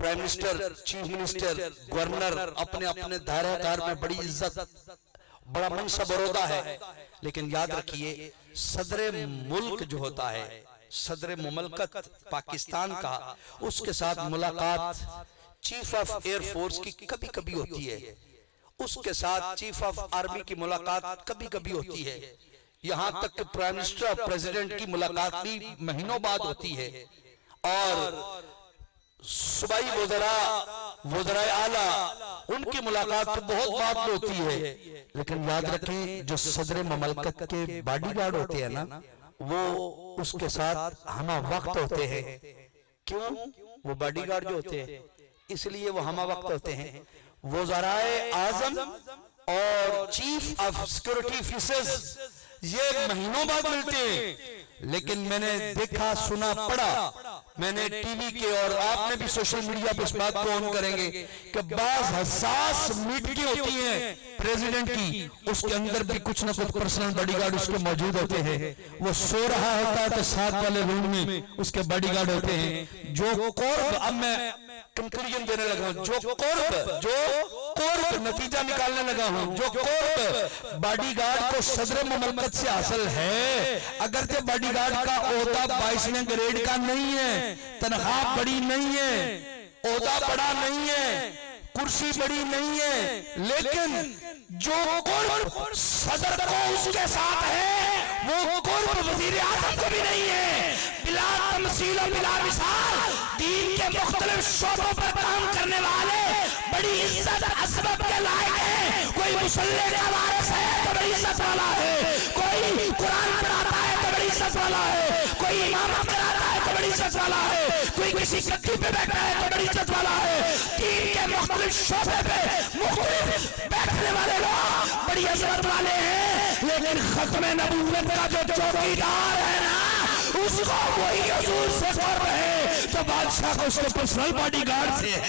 Prime minister, chief minister, governor अपने अपने दायरा कार में बड़ी इज्जत, बड़ा मनसब होता है। लेकिन याद रखिए सदर मुल्क जो होता है, सदर मुमलकत पाकिस्तान का, उसके साथ मुलाकात चीफ ऑफ एयर फोर्स की कभी कभी होती है। उसके साथ चीफ ऑफ आर्मी की मुलाकात कभी कभी होती है, यहाँ तक कि प्राइम मिनिस्टर और प्रेसिडेंट की मुलाकात भी महीनों बाद होती है, और सूबाई वज़राए आला उनकी मुलाकात तो बहुत बात में होती है। लेकिन याद रखें जो सदर ममलकत के बॉडीगार्ड होते हैं ना, वो उसके साथ हमा वक्त होते हैं। क्यों? वो बॉडीगार्ड जो होते हैं इसलिए वो हमा वक्त होते हैं। वज़राए आज़म और चीफ ऑफ सिक्योरिटी ऑफिसर्स ये महीनों बाद मिलते हैं। लेकिन मैंने देखा, सुना, पढ़ा, मैंने टीवी के और आपने भी सोशल मीडिया पे इस बात को ऑन करेंगे कि बाज़ हसास मीटिंग होती है प्रेसिडेंट की, उसके अंदर भी कुछ ना कुछ पर्सनल बॉडीगार्ड उसके मौजूद होते हैं। वो सो रहा होता है तो साथ वाले रूम में उसके बॉडीगार्ड होते हैं। जो कोर्ब, अब मैं कंक्लूजन देने लगा हूं, जो कोर्ब नतीजा निकालने लगा हूं, जो कोर्ब बॉडीगार्ड को सदर मुमलकत से हासिल है, अगर तो बॉडीगार्ड का ओहदा 22वें ग्रेड का नहीं है, तनख्वाह बड़ी नहीं है, ओहदा बड़ा नहीं है, कुर्सी बड़ी नहीं है, लेकिन जो कुर्ब सदर को उसके साथ है वो कुर्ब वजीर आज़म को भी नहीं है। बिला तमसील और बिला मिसाल दीन के मुख्तलिफ शोबों पर काम करने वाले बड़ी इज्जत असबत के लायक है। कोई मुसल्ले का वारिस है तो बड़ी इज्जत वाला है, कोई कुरान पढ़ाता है तो बड़ी इज्जत वाला है, कोई इमामत कराता है तो बड़ी इज्जत वाला है, कोई किसी गद्दी पे बैठा है तो बड़ी इज्जत वाला है। दीन के मुख्तलिफ शोबे पे मुख्तलिफ बैठने वाले लोग बड़ी इज्जत वाले हैं। लेकिन खत्मे नबूवत का जो चौकीदार है ना, उसको वही हुजूर से फर्क है तो बादशाह को उसके पर्सनल बॉडीगार्ड से है।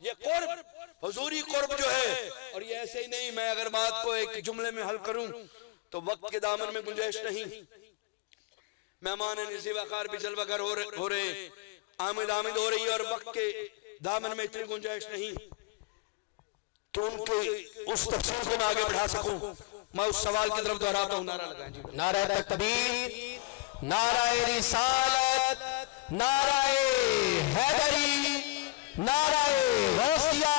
ये कुर्ब, हुजूरी कुर्ब जो है, और ये ऐसे ही नहीं, मैं अगर बात को एक जुमले में हल करूं तो वक्त के दामन में गुंजाइश नहीं। मेहमान नसीब वकार भी जलवागर हो रहे, आमिद हो रही है, और वक्त के दामन में इतनी गुंजाइश नहीं कि उनके उस तफसील को मैं आगे बढ़ा सकूं। मैं उस सवाल की तरफ दोहराता हूं। नारा लगाएं जी। नारा तकबीर, नाराए रिसालत, नाराए हैदरी, नाराए गौसिया,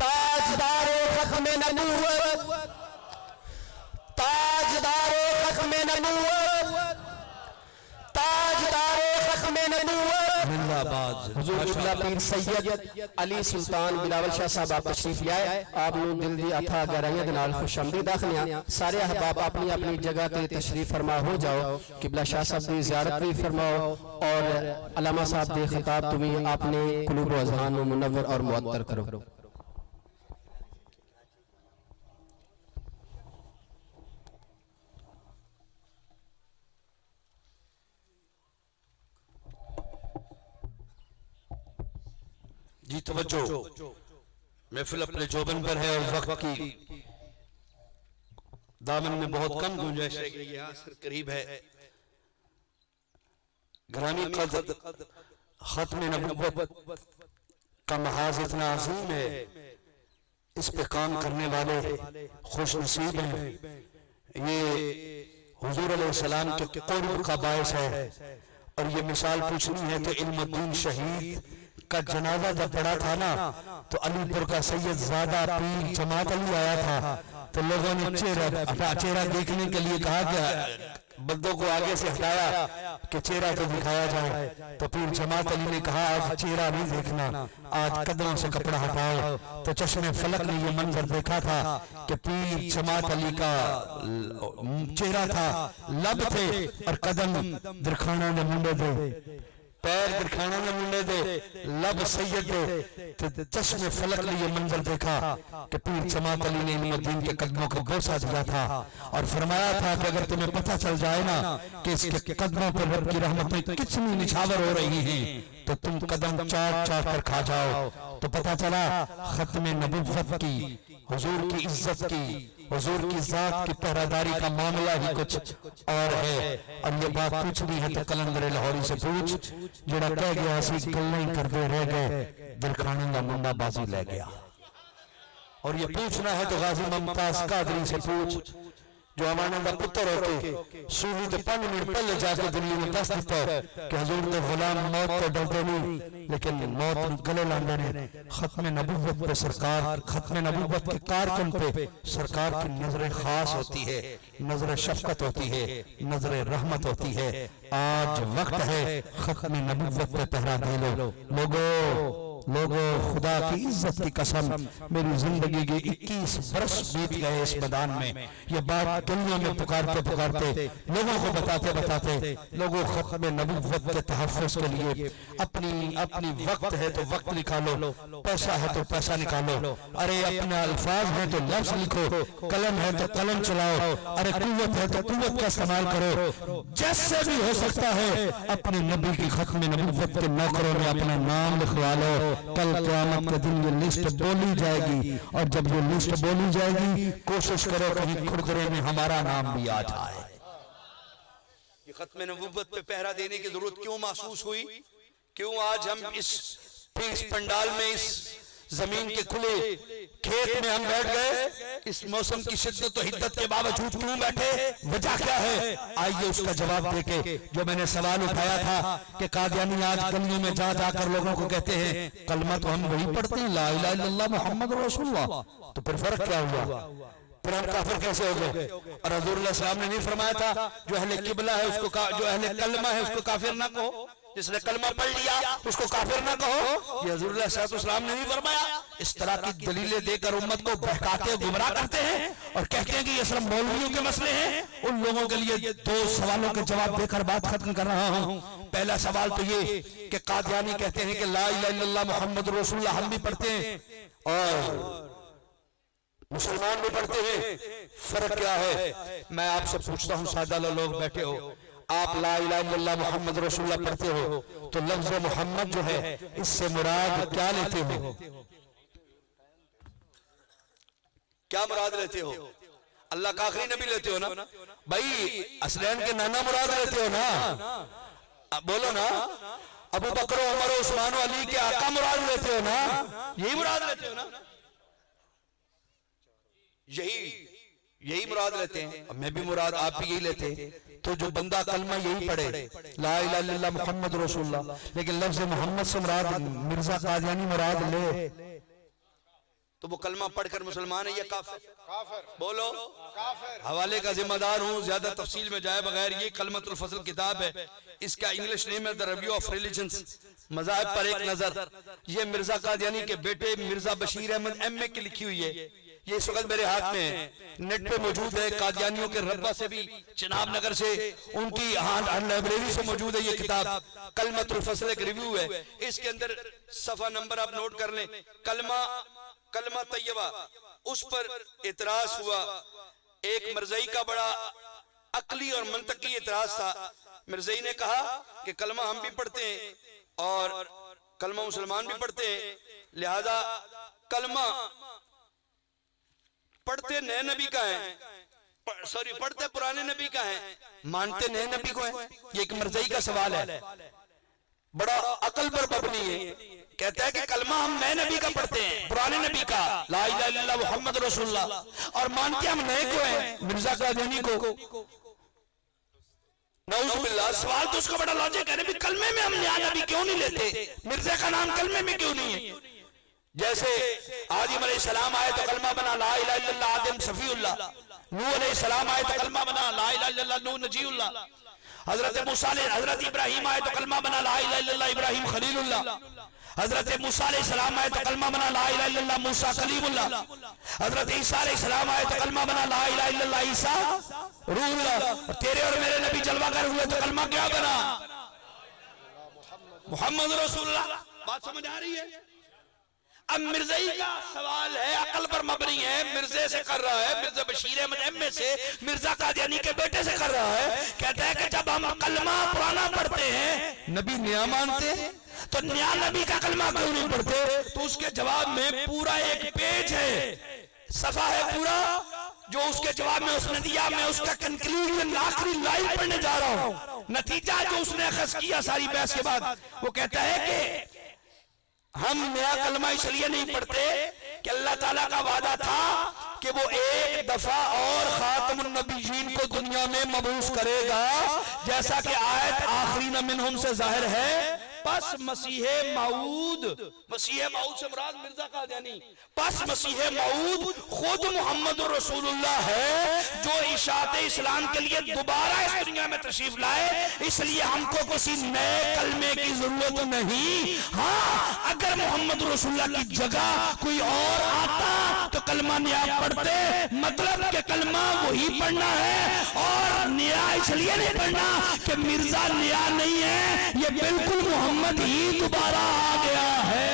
ताजदारे खत्मे नबूवत, ताजदारे खत्मे नबूवत, ताजदारे खत्मे नबूवत। हुजूर क़िबला पीर सैयद अली सुल्तान बिलावल शाह साहब आप तशरीफ लाए। आप नु दिल दी अथा गहराइयां दे नाल खुशामदीद आखियां। सारे अहबाब अपनी अपनी जगह ते तशरीफ फरमा हो जाओ। क़िबला शाह साहब दी ज़ियारत भी फरमाओ और अल्लामा साहब दे खिताब तुम्हें आपने कुलूब व अज़हान नु मुनव्वर और मुअत्तर करो। जी तवज्जो, महफिल अपने जोबन पर है और वक्त की दामन में बहुत कम गुंजाइश रह गई है, आखिर करीब है। ग्रामी कदर खत्म नबूवत का महाज इतना अजीम है, इस पे काम करने वाले खुश नसीब हैं। ये हुजूर अलैहिस्सलाम के क़ुर्ब का बायस है। और ये मिसाल पूछनी है तो इल्मुद्दीन शहीद का जनाजा जब पड़ा था ना, तो अलीपुर का सैयद ज़ादा पीर जमात अली आया था, तो लोगों ने चेहरा देखने के लिए कहा कि बंदों को आगे से हटाया कि चेहरा तो दिखाया जाए। तो पीर जमात अली ने कहा आज चेहरा नहीं देखना, आज कदमों से कपड़ा हटाओ। तो चश्मे फलक ने ये मंजर देखा था कि पीर जमात अली का चेहरा था, लब थे और कदम दरखाना ने मुंडे थे, पैर दरखाना ने मुंडे थे, लब सैयद थे। तो चश्मे फलक ने ये मंजर देखा कि पीर जमात अली ने इल्मुद्दीन के कदमों को बोसा दिया था और फरमाया था कि अगर तुम्हें पता चल जाए ना कि इसके कदमों पर रब की रहमतें कितनी निछावर हो रही हैं, तो तुम कदम चाट चाट कर खा जाओ। तो पता चला खत्मे नबूवत की, हुजूर की इज्जत की, हुजूर की जात की पहरादारी का मामला ही कुछ और है। और ये बात पूछनी है तो कलंदर लाहौरी से पूछ, जेड़ा कह गया असी गल्लां ही करदे रह गए, दरखाने दा मुंडा बाजी ले गया। और ये पूछना है तो गाजी मुमताज कादरी से पूछ, जो अमाना का पुत्र होके सूली तो 5 मिनट पहले जाके दुनिया में दस दिता कि हजूर के गुलाम मौत तो डरते नहीं लेकिन मौत गले लांदे ने खत्म नबूवत पे सरकार खत्म नबूवत के कारकुन पे सरकार की नजर खास होती है, नजर शफकत होती है, नजर रहमत होती है। आज वक्त है खत्म नबूवत पे पहरा दे लो लोगों खुदा की इज्जत की कसम मेरी जिंदगी के 21 बरस बीत गए इस मैदान में। ये बात दुनिया में पुकारते पुकारते लोगों को बताते बताते लोगों खत्म नबूवत के तहफ़्फ़ुज़ के लिए अपनी वक्त है तो वक्त निकालो, पैसा है तो पैसा निकालो, अरे अपने अल्फाज है तो लफ्ज़ लिखो, कलम है तो कलम चलाओ, अरे कुव्वत है तो कुव्वत का इस्तेमाल करो। जैसे भी हो सकता है अपने नबी की खत्म नबूवत के नौकरों में अपना नाम लिखवा लो। कल क़यामत के दिन ये लिस्ट बोली जाएगी और जब ये लिस्ट बोली जाएगी कोशिश करो कहीं खुरदरे में हमारा नाम भी आ जाए। ये खत्म नबूवत पे पहरा देने की जरूरत क्यों महसूस हुई? क्यों आज हम इस पंडाल में इस जमीन के खुले खेत में हम बैठ गए? इस मौसम की शिद्दत और हिद्दत के बावजूद क्यों बैठे? वजह क्या है? आइए उसका जवाब देके जो मैंने सवाल उठाया था कि कादियानी आज गलियों में जा जाकर लोगों को कहते हैं कलमा तो हम वही पढ़ते हैं ला इलाहा इल्लल्लाह मुहम्मद रसूलुल्लाह, तो फिर फर्क क्या हुआ? फिर हम काफिर कैसे हो गए? और हजूर सल्लल्लाहु अलैहि वसल्लम ने नहीं फरमाया था जो अहले किबला है उसको जो अहले कलमा है उसको काफिर ना कहो, जिसने कलमा पढ़ लिया उसको काफिर ना कहो? ये हजूर सल्लल्लाहु अलैहि वसल्लम ने नहीं फरमाया। इस तरह की दलीलें देकर उम्मत को बहकाते गुमराह करते हैं और कहते हैं कि ये सिर्फ मौलवियों के मसले हैं। उन लोगों के लिए 2 सवालों के जवाब देकर बात खत्म कर रहा हूं। पहला सवाल तो ये कि कादियानी कहते हैं कि ला इलाहा इल्लल्लाह मुहम्मद रसूलुल्लाह हम भी पढ़ते हैं और मुसलमान भी पढ़ते हैं, फर्क क्या है? मैं आपसे पूछता हूं, सादा लोग बैठे हो, आप ला इलाहा इल्लल्लाह मुहम्मद रसूलुल्लाह पढ़ते हो तो लफ्ज़ मोहम्मद जो है इससे मुराद क्या लेते हो? क्या मुराद लेते हो? अल्लाह का आखिरी नबी लेते हो ना भाई? असलैन के नाना मुराद लेते हो ना? बोलो ना। अबू बकर उमर उस्मान अली के आका मुराद लेते हो ना? यही मुराद लेते हो ना? यही मुराद लेते हैं। मैं भी मुराद आप भी यही लेते हैं। तो जो बंदा कलमा यही पढ़े ला इलाहा इल्लल्लाह मुहम्मद रसूलुल्लाह लेकिन लफ्ज़ मोहम्मद से मुराद मिर्जा कादियानी मुराद ले तो वो कलमा पढ़कर मुसलमान है या काफिर? बोलो। हवाले का जिम्मेदार हूँ, ज्यादा तफसील में जाए बगैर। ये कलमतुल फज़ल किताब है, इसका इंग्लिश नेम है द रिव्यू ऑफ रिलीजन्स, मज़ाहिब पर एक नजर। ये मिर्जा कादियानी के बेटे मिर्जा बशीर अहमद एमए की लिखी हुई है। ये इस वक्त मेरे हाथ में है, नेट पे मौजूद है। कादियानियों के रब्बा से भी चिनाब नगर से उनकी लाइब्रेरी से मौजूद है ये किताब। कलमतुल फज़ल एक रिव्यू है। इसके अंदर सफा नंबर आप नोट कर लें। कलमा तैयबा, उस पर इतराज हुआ। एक मिर्ज़ई का बड़ा अकली और मंतकी इतराज था। मिर्ज़ई ने कहा कि कलमा हम भी पढ़ते हैं और कलमा मुसलमान भी पढ़ते हैं, लिहाजा कलमा पढ़ते नए नबी का है, सॉरी पढ़ते पुराने नबी का है, मानते नए नबी को है। ये एक मिर्ज़ई का सवाल है, बड़ा अकल पर मबनी है। कहता है कि कलमा हम नए नबी का पढ़ते हैं, पुराने नबी का ला इलाहा इल्लल्लाह मुहम्मद रसूलुल्लाह, और मानते हम नए को है, मिर्जा कादियानी को। नऊज़ुबिल्लाह। सवाल तो उसका बड़ा लॉजिक है, कलमे में हम नया नबी क्यों नहीं लेते? मिर्जा का नाम कलमे में क्यों नहीं है? जैसे आदम अलैहिस्सलाम आए तो कलमा बना ला इलाहा इल्लल्लाह आदम सफीउल्लाह, नूह अलैहिस्सलाम आए तो कलमा बना ला इलाहा इल्लल्लाह नूह नजीउल्लाह, हजरत मूसा हजरत इब्राहिम आए तो कलमा बना ला इलाहा इल्लल्लाह इब्राहिम खलीलुल्लाह, हजरत मूसा अलैहिस्सलाम आए तो कलमा बना ला इलाहा इल्लल्लाह मूसा कलीमुल्लाह, हजरत ईसा अलैहिस्सलाम आए तो कलमा बना ला इलाहा इल्लल्लाह ईसा रूहुल्लाह। तेरे और मेरे नबी जलवा कर हुए तो कलमा क्या बना? मुहम्मद रसूलुल्लाह। बात समझ आ रही है? अब मिर्ज़ई का सवाल है, अकल पर मबनी है, मिर्जे से कर रहा है, मिर्जा बशीर अहमद एमए से, मिर्जा कादियानी के बेटे से कर रहा है। कहता है कि जब हम कलमा पुराना पढ़ते हैं, नबी नया मानते हैं, तो नया नबी का कलमा क्यों नहीं पढ़ते? तो उसके जवाब में पूरा एक पेज है, सफा है पूरा, जो उसके जवाब में उसने दिया। मैं उसका कंक्लूजन आखिरी लाइन पढ़ने जा रहा हूँ, नतीजा जो उसने अखज़ किया सारी बहस के बाद। वो कहता है कि हम नया कलमा इसलिए नहीं पढ़ते कि अल्लाह ताला का वादा था कि वो एक दफा और खातमुन नबीयीन को दुनिया में मबूस करेगा, जैसा कि आयत आखरीन मिनहुम से जाहिर है। पस मसीह मऊद से मुराद मिर्जा कादियानी, पस मसीह मऊद खुद मोहम्मद रसूलुल्लाह है जो इशात इस्लाम के लिए दोबारा इस दुनिया में तशरीफ लाए। इसलिए हमको किसी नए कलमे की जरूरत नहीं। हाँ, अगर मोहम्मद रसूलुल्लाह की जगह कोई और आता तो कलमा नया पढ़ते, मतलब कि कलमा वही पढ़ना है। और नया इसलिए नहीं पढ़ना कि मिर्जा नया नहीं है, ये बिल्कुल मोहम्मद ही दोबारा आ गया है।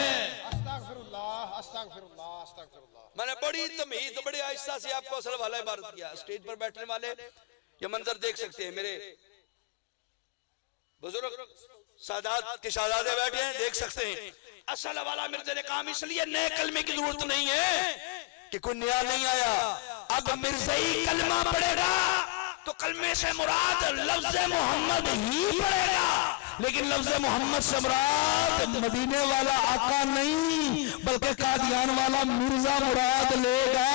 मैंने बड़ी तमीज़ बड़े आहिस्ता से आपको असल वाला इबारत किया। स्टेज पर बैठने वाले ये मंजर देख सकते हैं, मेरे बुजुर्ग सादात के शहजादे बैठे हैं, देख सकते हैं। असल वाला मिर्जा ने काम इसलिए नए कलमे की जरूरत नहीं है कि कोई नया नहीं आया। अब मिर्जा ही कलमा पढ़ेगा तो कलमे से मुराद लफ्ज़ मोहम्मद ही पढ़ेगा, लेकिन लफ्ज़ मोहम्मद से मुराद मदीने वाला आका नहीं बल्कि कादियान वाला मिर्जा मुराद लेगा।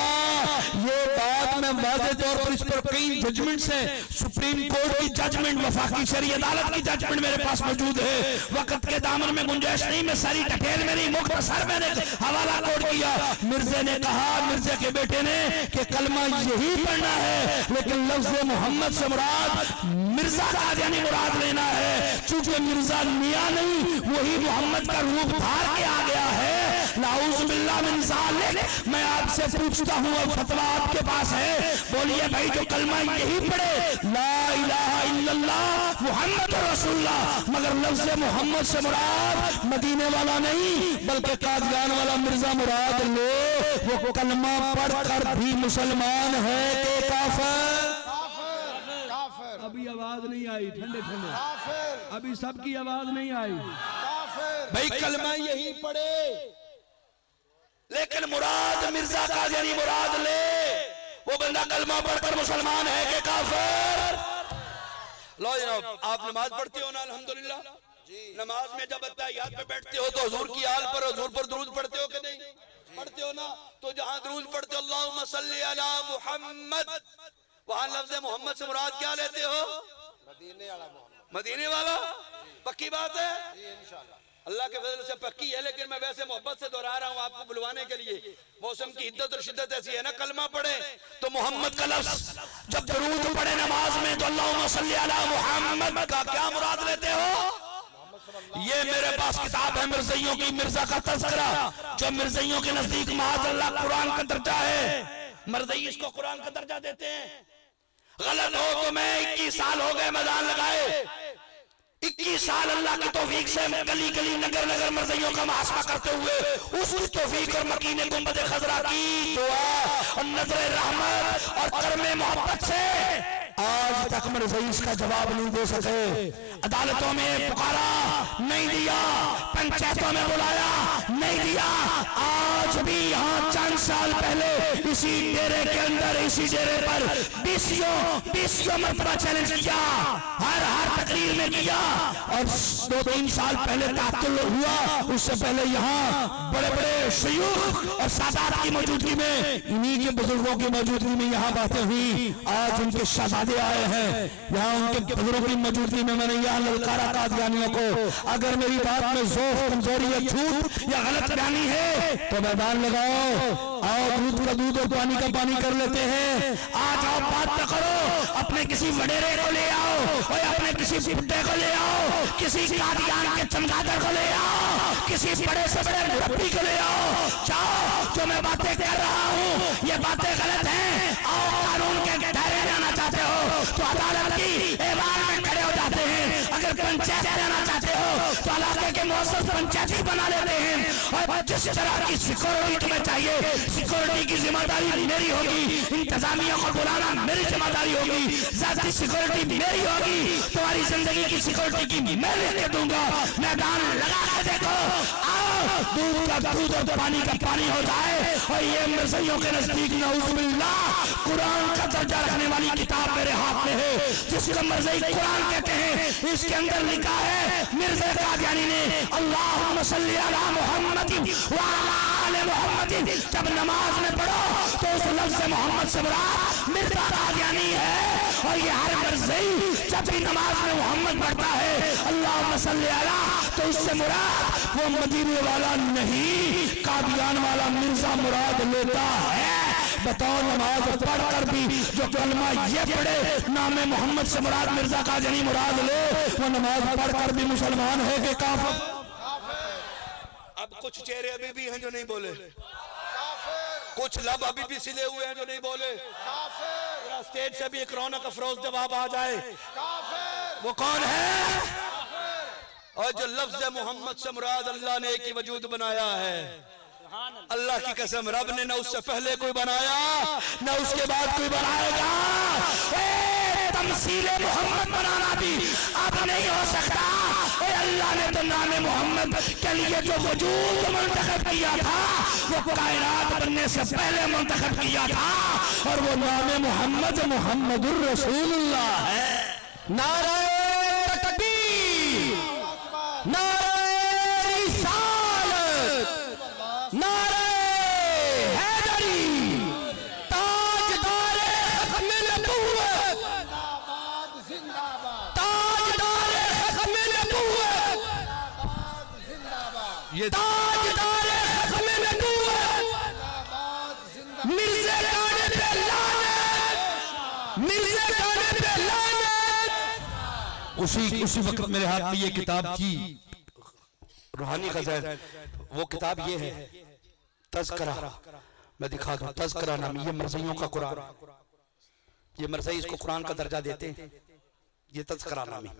ये बात मैं वाज़े तौर पर इस पर कई जजमेंट्स हैं, सुप्रीम कोर्ट की जजमेंट, वफाकी शरई अदालत की जजमेंट मेरे पास मौजूद है। वक्त के दामन में गुंजाइश नहीं, मैं सारी डिटेल में नहीं, मुख्तसर मैंने हवाला कोट किया। मिर्जे ने कहा, मिर्जे के बेटे ने, कि कलमा यही पढ़ना है, लेकिन लफ्ज़ मोहम्मद से मुराद मिर्जा कादियानी मुराद लेना है। चूंकि मिर्जा मियां नहीं, वही मोहम्मद का रूप धार के आ गया है। नाऊज़ बिल्लाह मिन ज़ालिक। मैं आपसे पूछता हूँ, अब फतवा आपके पास है, बोलिए भाई, जो कलमा यही पढ़े ला इलाहा इल्लल्लाह मुहम्मद रसूलुल्लाह, मगर लफ्ज़ मोहम्मद से मुराद मदीने वाला नहीं बल्कि कादियान वाला मिर्जा मुराद ले, वो कलमा पढ़कर भी मुसलमान है कि काफिर? अभी आवाज नहीं आई, ठंडे ठंडे, अभी सबकी आवाज नहीं आई। भाई कलमा यही पढ़े, लेकिन मुराद मिर्जा कादियानी मुराद ले, वो बंदा कलमा पढ़कर मुसलमान है कि काफिर? लो जनाब, आप नमाज पढ़ते हो ना? अल्हम्दुलिल्लाह। नमाज में जब अत्तहियात पे बैठते हो तो हुजूर की आल पर, हुजूर पर दुरूद पढ़ते हो कि नहीं? पढ़ते हो ना? तो जहां दुरूद पढ़ते हो अल्लाहुम्मा सल्ली अला मुहम्मद, वहां लफ्ज़ मोहम्मद से मुराद क्या लेते हो? मदीने वाला। पक्की बात है? अल्लाह के फजल से पक्की है, लेकिन मैं वैसे मोहब्बत से दोहरा रहा हूँ आपको बुलवाने के लिए। मौसम की हिद्दत और शिद्दत ऐसी है ना, कलमा पढ़े तो मोहम्मद का लफ्ज़, जब दुरूद पढ़े नमाज में तो अल्लाहुम्मा सल्ली अला मुहम्मद का क्या मुराद लेते हो? ये मेरे पास किताब है मिर्ज़इयों की, मिर्जा का तज़किरा, जो मिर्ज़इयों के नजदीक माअज़ल्लाह कुरान का दर्जा है। मर्ज़ई इसको कुरान का दर्जा देते हैं। गलत हो तो मैं 21 साल हो गए मैदान लगाए, 21 साल अल्लाह की तौफीक से गली गली नगर नगर मर्ज़इयों का मुहासबा करते हुए उसकी तौफीक और मकीने गुंबद खज़रा की दुआ और नजर रहमत और कर्मे मोहब्बत से आज तक मर्ज़ई इसका जवाब नहीं दे सके। अदालतों में पुकारा, नहीं दिया, पंचायतों में बुलाया, नहीं दिया। आज भी यहाँ चंद साल पहले इसी डेरे के अंदर, इसी डेरे पर 20 मरतबा चैलेंज किया, हर तकरीर में किया। और 2-3 साल पहले तातुल हुआ, उससे पहले यहाँ बड़े बड़े शयूख और सादात की मौजूदगी में, इन्हीं के बुजुर्गों की मौजूदगी में यहाँ बातें हुई। आज उनके शहजादे आए हैं, यहाँ उनके बुजुर्गों की मौजूदगी में मैंने यहाँ ललकारा कादियानियों को, अगर मेरी बात में ज़ौक़, कमजोरी या झूठ या गलत बयानी है तो मैदान लगाओ। आओ, दूध का दूध और पानी का पानी कर लेते हैं। आज आओ, बात न करो, अपने किसी वडेरे को ले आओ, और अपने किसी बुड्ढे को ले आओ, किसी कादियान के चमगादड़ को ले आओ, किसी बड़े से बड़े मुरब्बी को ले आओ। जाओ, जो मैं बातें कर रहा हूँ ये बातें गलत हैं। आओ, कानून के दायरे में आना चाहते हो तो अदालत की ऐवान में खड़े हो जाते हैं। अगर पंचायत रहना चाहते हो तो इलाके के मुअस्सिस पंचायती बना लेते हैं। और जिस तरह की सिक्योरिटी तुम्हें चाहिए, सिक्योरिटी की जिम्मेदारी मेरी होगी, इंतजामिया को बुलाना मेरी जिम्मेदारी होगी, जाती सिक्योरिटी मेरी होगी, तुम्हारी जिंदगी की सिक्योरिटी की मैं लेके दूंगा। मैदान लगा के देखो, आओ, दूध का दूध और पानी का पानी हो जाए। और ये मिर्ज़इयों के नजदीक नऊज़ुबिल्लाह कुरान का दर्जा रखने वाली किताब मेरे हाथ में है। जिसको मर्ज़ई कुरान कहते हैं, इसके अंदर लिखा है मिर्ज़ा कादियानी ने अल्लाहुम्मा सल्ली अला मुहम्मद व अला आले मुहम्मद। जब नमाज में पढ़ो तो उस लफ्ज़ मोहम्मद से मुराद मिर्ज़ा कादियानी है। और ये हर मर्ज़ई जब भी नमाज में मोहम्मद पढ़ता है अल्लाहुम्मा सल्ली अला, तो उससे मुराद वो मदीने वाला नहीं, कादियान वाला मिर्ज़ा मुराद लेता है। बताओ नमाज पढ़कर भी जो कलमा ये पढ़े नामे मोहम्मद से मुराद मिर्ज़ा कादियानी मुराद ले, वो नमाज पढ़कर भी मुसलमान है कि काफिर? अब कुछ चेहरे अभी भी हैं जो नहीं बोले, कुछ लब अभी भी सिले हुए हैं जो नहीं बोले। स्टेज से भी एक रौनक अफरोज जवाब आ जाए, वो कौन है? और जो लफ्ज़ मोहम्मद से मुराद अल्लाह ने एक ही वजूद बनाया है। अल्लाह की कसम, रब ने न उससे पहले कोई बनाया न उसके बाद कोई बनाएगा। तमसीले मोहम्मद बनाना भी अब नहीं हो सकता। अल्लाह ने तो नामे मोहम्मद के लिए जो वजूद मुंतखब किया था वो कायनात बनने से पहले मुंतखब किया था, और वो नामे मोहम्मद मुहम्मदुर रसूलुल्लाह है। नारे तकबीर, नारे रिसालत, नारे हैदरी, ताजदारे खत्म नबूवत, ताजदारे खत्म नबूवत, ये ताजदारे खत्म नबूवत, मिर्ज़ा गाने पे लानत, मिर्ज़ा गाने पे लानत। उसी वक्त मेरे हाथ में ये किताब थी, रूहानी खजान। वो किताब ये है तज़किरा, मैं दिखा दूं, तज़किरा नाम, ये मर्ज़इयों का कुरान। ये मर्ज़ई इसको कुरान का दर्जा देते हैं, ये तज़किरा नाम है।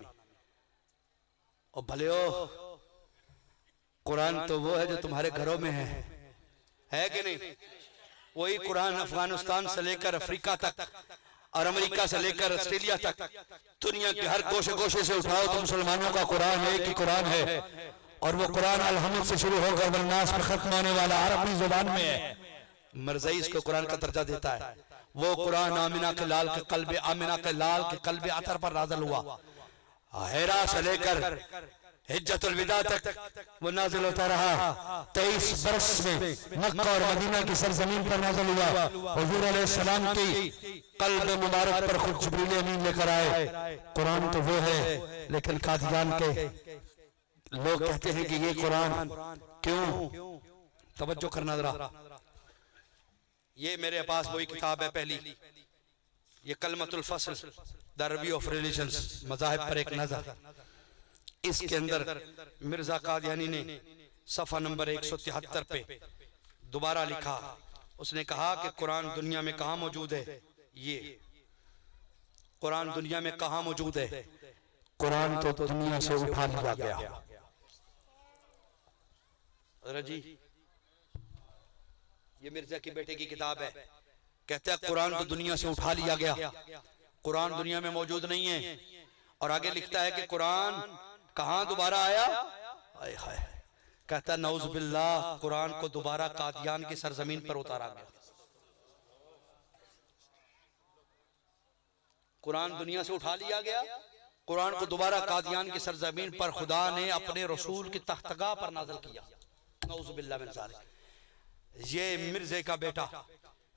और भले हो, कुरान तो वो है जो तुम्हारे घरों में है कि नहीं? वही कुरान अफगानिस्तान से लेकर अफ्रीका तक और अमेरिका से लेकर ऑस्ट्रेलिया तक दुनिया के हर गोशे गोशे से उठाओ तो मुसलमानों का कुरान एक ही कुरान है। और वो कुरान अल-हम्द से शुरू होकर वन्नास में खत्म होने वाला अरबी जुबान में है। मर्ज़ई इसको कुरान का दर्जा देता है। वो कुरान आमिना के लाल के कल्बे, आमिना के लाल के कल्बे अतर पर नाज़िल हुआ। हेरा से लेकर हिज्जतुल विदा तक वो नाज़िल होता रहा। 23 बरस में मक्का और मदीना की सरजमीन पर नाज़िल हुआ। हुज़ूर अलैहिस्सलाम की कल्ब मुबारक पर खुद जिब्रील अमीन लेकर आए। कुरान तो वो है, लेकिन कादियान के लोग कहते हैं कि ये कुरान क्यों? तवज्जो करना जरा। ये मेरे पास वही किताब है पहली, ये कलमतुल फस्ल द रिव्यू ऑफ रिलीजन्स, मज़ाहिब पर एक नजर। इसके अंदर मिर्ज़ा कादियानी ने सफ़ा नंबर 173 पे दोबारा लिखा। उसने कहा कि कुरान दुनिया में कहाँ मौजूद है? ये कुरान दुनिया में कहाँ मौजूद है? कुरान तो दुनिया से उठा लिया गया। रजी, ये मिर्जा के बेटे की किताब है। कहता है कुरान तो दुनिया से उठा लिया गया, कुरान दुनिया में मौजूद नहीं है। और आगे लिखता है कि कुरान कहाँ दोबारा आया? आए हाय, कहता है नऊज़ बिल्लाह, कुरान को दोबारा कादियान की सरजमीन पर उतारा गया। कुरान दुनिया से उठा लिया गया, कुरान को दोबारा कादियान की सरजमीन पर खुदा ने अपने रसूल की तख्तगाह पर नाज़िल किया। नऊज़ बिल्लाह मिन ज़ालिक। ये मिर्ज़े का बेटा,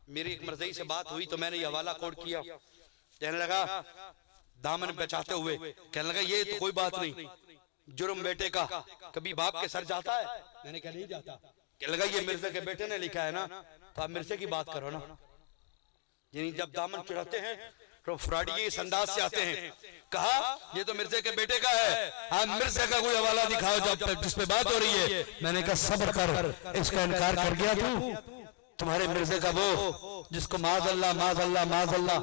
मेरी एक मर्ज़ई से बात हुई तो मैंने ये हवाला कोड किया। कहने लगा दामन बचाते हुए, कहने लगा ये तो कोई बात नहीं, जुर्म बेटे का कभी बाप के सर जाता है? मैंने कहा नहीं जाता। कहने लगा ये मिर्ज़े के बेटे ने लिखा है ना, तो आप मिर्ज़े की बात करो ना। यानी जब दामन चुराते हैं तो फ्रॉडी इस अंदाज से आते हैं। कहा ये तो मिर्ज़े के बेटे का है, आप मिर्ज़े का कोई हवाला दिखाओ जब जिस पे बात हो रही है। मैंने कहा सब्र कर, इसका इनकार कर गया तू? तुम्हारे मिर्ज़े का वो जिसको माज़अल्लाह माज़अल्लाह माज़अल्लाह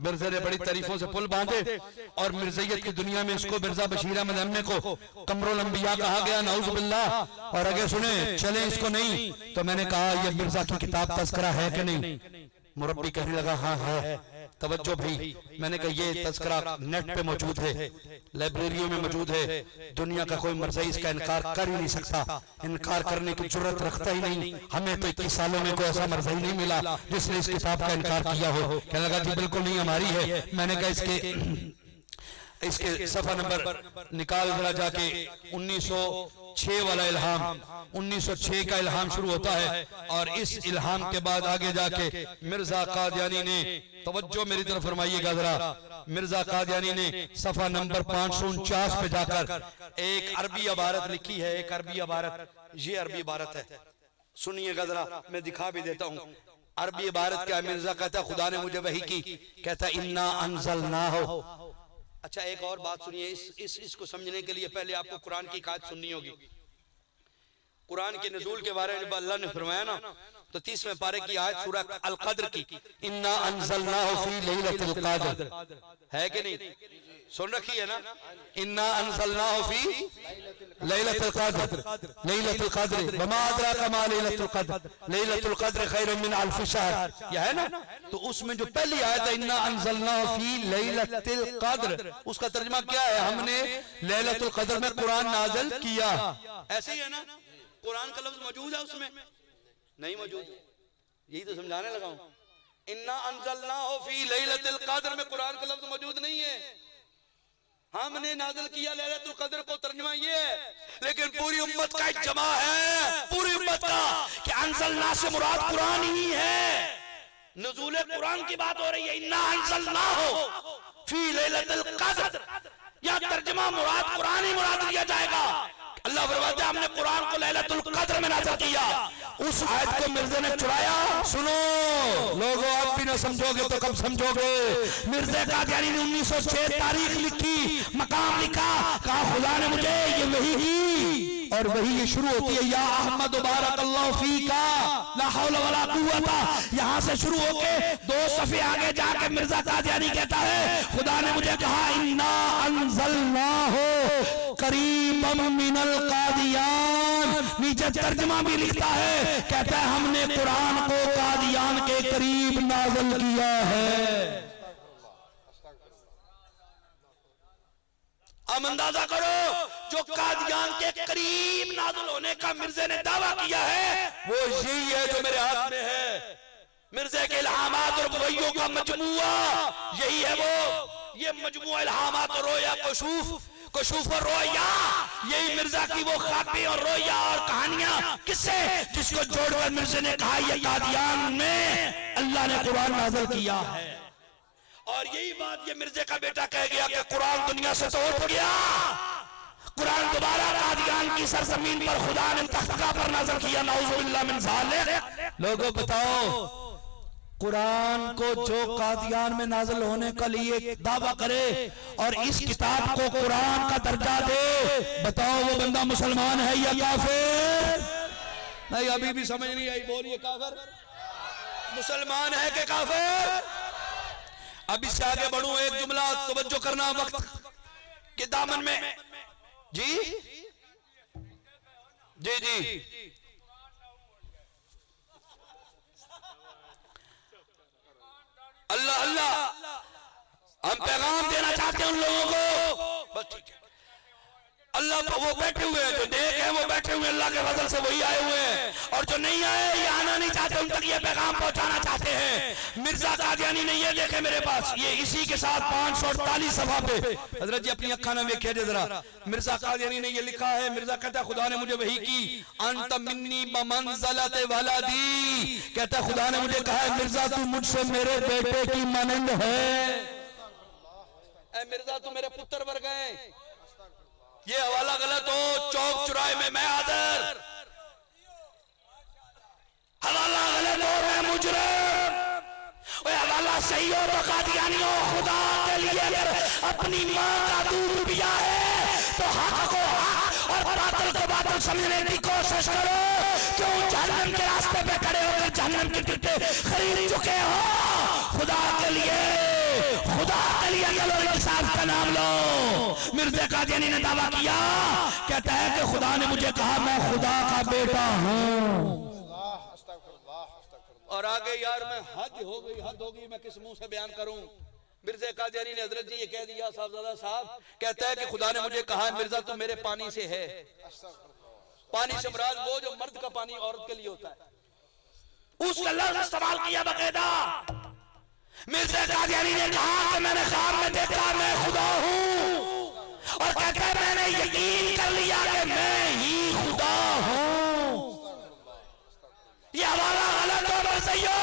मिर्ज़े ने बड़ी तारीफों से पुल बांधे, और मिर्ज़ैयत की दुनिया में इसको मिर्ज़ा बशीर अहमद अम्मे को कमरुल अंबिया कहा गया, नऊज़ बिल्लाह। और आगे सुने चले इसको नहीं। तो मैंने कहा ये मिर्ज़ा की किताब तज़किरा है कि नहीं? मुरब्बी कहने लगा हाँ है। तवज्जो भाई, मैंने कहा ये तज़किरा नेट पे मौजूद है, लाइब्रेरियों में मौजूद है। दुनिया का कोई मर्ज़ई इसका इनकार कर ही नहीं सकता, इनकार करने की जुर्रत रखता ही नहीं। हमें तो 21 सालों में कोई ऐसा मर्ज़ई नहीं मिला जिसने इस किताब का इनकार किया हो। कहने लगा जी बिल्कुल नहीं, हमारी है। मैंने कहा इसके इसके सफा नंबर निकाल जरा जाके 1906 वाला इल्हाम, 1906 का इल्हाम शुरू होता है और इस इल्हाम के बाद आगे जाके मिर्जा कादियानी ने, तवज्जो मेरी तरफ फरमाइएगा जरा, मिर्जा कादियानी ने सफा नंबर 549 पे जाकर एक अरबी इबारत लिखी है। एक अरबी इबारत, ये अरबी इबारत है, सुनिएगा जरा, मैं दिखा भी देता हूँ। अरबी इबारत क्या, मिर्जा कहता है खुदा ने मुझे वही की, कहता इन्ना अंज़लनाहु। अच्छा एक और बात सुनिए, इसको समझने के लिए पहले आपको कुरान की आयत सुननी होगी। कुरान के नुज़ूल के बारे में अल्लाह ने फरमाया ना, तो 30वें पारे की आयत सूरह अल क़द्र की, इन्ना अंज़लनाहु फी लैलतिल क़द्र, है कि नहीं? सुन रखी है ना, इन्ना अंज़लनाहु फी लैलतिल क़द्र, लैलतुल क़द्र वमा अदराका मा लैलतुल क़द्र, लैलतुल क़द्र खैरुम मिन अल्फ़ि शहर, यह है ना। तो उसमें जो पहली आयत है इन्ना अंज़लनाहु फी लैलतिल क़द्र, उसका तर्जुमा क्या है? हमने लैलतुल क़द्र में कुरान नाज़िल किया। ऐसे ही है ना, कुरान का लफ्ज मौजूद है उसमें? नहीं मौजूद, यही तो समझाने लगा हूं। इन्ना अंज़लनाहु फी लैलतिल क़द्र में कुरान का लफ्ज मौजूद नहीं है, हमने नाज़िल किया लैलतुल क़द्र को, तर्जुमा ये है। लेकिन पूरी उम्मत का इज्मा है, पूरी उम्मत का, कि अंज़लना से मुराद कुरान ही है, नुज़ूल कुरान की बात हो रही है। इन्ना अंज़लनाहु फी लैलतिल क़द्र, या तर्जुमा मुराद कुरान ही मुराद लिया जाएगा। अल्लाह फरमाता है हमने कुरान को लैलतुल क़द्र में नाज़िल किया। उस आयत को मिर्जा ने चुराया। सुनो लोगों, आप भी ना समझोगे तो कब समझोगे। मिर्जा कादियानी ने 1906 तारीख लिखी, मकाम लिखा, कहा खुदा ने मुझे ये वही की, और वही ये शुरू होती है या अहमद बारकल्लाहु फीका ला हौला वला कुव्वता। यहाँ से शुरू होके 2 सफ़े आगे जाके मिर्जा कादियानी कहता है खुदा ने मुझे कहा इन्ना अंज़लनाहु करीबम मिनल कादियान। नीचे तर्जुमा भी लिखता है, कहता है हमने कुरान को कादियान के करीब नाज़िल किया है। अब अंदाजा करो, जो कादियान के करीब नाज़िल होने का मिर्जे ने दावा किया है वो यही है जो मेरे हाथ में है। मिर्जे के इल्हामात और गवैयों का मजमुआ यही है वो। ये मजमुआ इल्हामात और रोया कुशूफ और रोया, यही मिर्जा की वो ख्वाबें और रोया और कहानियां, किससे, जिसको जोड़कर मिर्जे ने कहा ये कादियान में अल्लाह ने कुरान नाज़िल किया है। और यही बात ये मिर्जे का बेटा कह गया कि कुरान दुनिया से तो उठ गया, कुरान दोबारा कादियान की सरजमीन पर खुदा ने तख्ता पर नाज़िल किया। नाउज़ुबिल्लाह मिन ज़ालिक। लोगों बताओ, कुरान को जो कादियान में नाज़िल होने के लिए दावा करे और इस किताब को कुरान का दर्जा दे, बताओ वो बंदा मुसलमान है या काफिर? नहीं, अभी भी समझ नहीं आई, बोलिए काफिर, मुसलमान है कि काफिर? अब इससे आगे बढ़ूं, एक जुमला तवज्जो करना वक्त के दामन में। जी जी जी, अल्लाह अल्लाह, हम पैगाम देना चाहते हैं उन लोगों को, बस ठीक है। अल्लाह वो बैठे हुए हैं, जो नेक हैं वो बैठे हुए हैं, अल्लाह के फजल से वही आए हुए हैं, और जो नहीं आए ये आना नहीं चाहते उन तक ये पैगाम पहुंचाना चाहते हैं। मिर्जा कादियानी ने ये देखे मेरे पास, ये इसी के साथ 548 सफा पे, हजरत जी अपनी अखा ना देखे जरा, मिर्जा कादियानी ने ये लिखा है। मिर्जा कहता है खुदा ने मुझे वही की, अंत मिन्नी बमंज़लत वलदी, कहता है खुदा ने मुझे कहा है मिर्जा तू मुझसे मेरे बेटे की मानंद है। ऐ मिर्जा तू मेरे पुत्र वर्ग है। ये हवाला गलत हो, चौक चुराए में मैं हाजिर, हवाला गलत हो मैं मुजरिम। हवाला सही हो तो कादियानियों, खुदा के लिए अगर अपनी माँ का दूध पिया है तो हक को हक और बातिल को बातिल समझने की कोशिश करो। क्यों जहन्नम के रास्ते पे खड़े होकर जहन्नम की टिकटें खरीद चुके हो? खुदा के लिए चलो इंसाफ का नाम लो। मिर्जा कादियानी ने दावा किया, कहता है कि खुदा ने मुझे कहा मैं खुदा का बेटा हूँ। और आगे यार मैं हद हो गई, मैं किस मुंह से बयान करूं। मिर्जा कादियानी ने हजरत जी ये कह दिया साहबजादा साहब, कहता है कि खुदा ने मुझे कहा मिर्जा तू मेरे पानी से है। पानी से मुराद वो जो मर्द का पानी औरत के लिए होता है, उसका लफ्ज इस्तेमाल किया बकायदा। मिर्जा कादियानी ने कहा कि मैंने ख्वाब में देखा मैं खुदा हूं, और कहता है मैंने यकीन कर लिया कि मैं ही खुदा हूं। ये हवाला गलत हो मर्ज़ियों,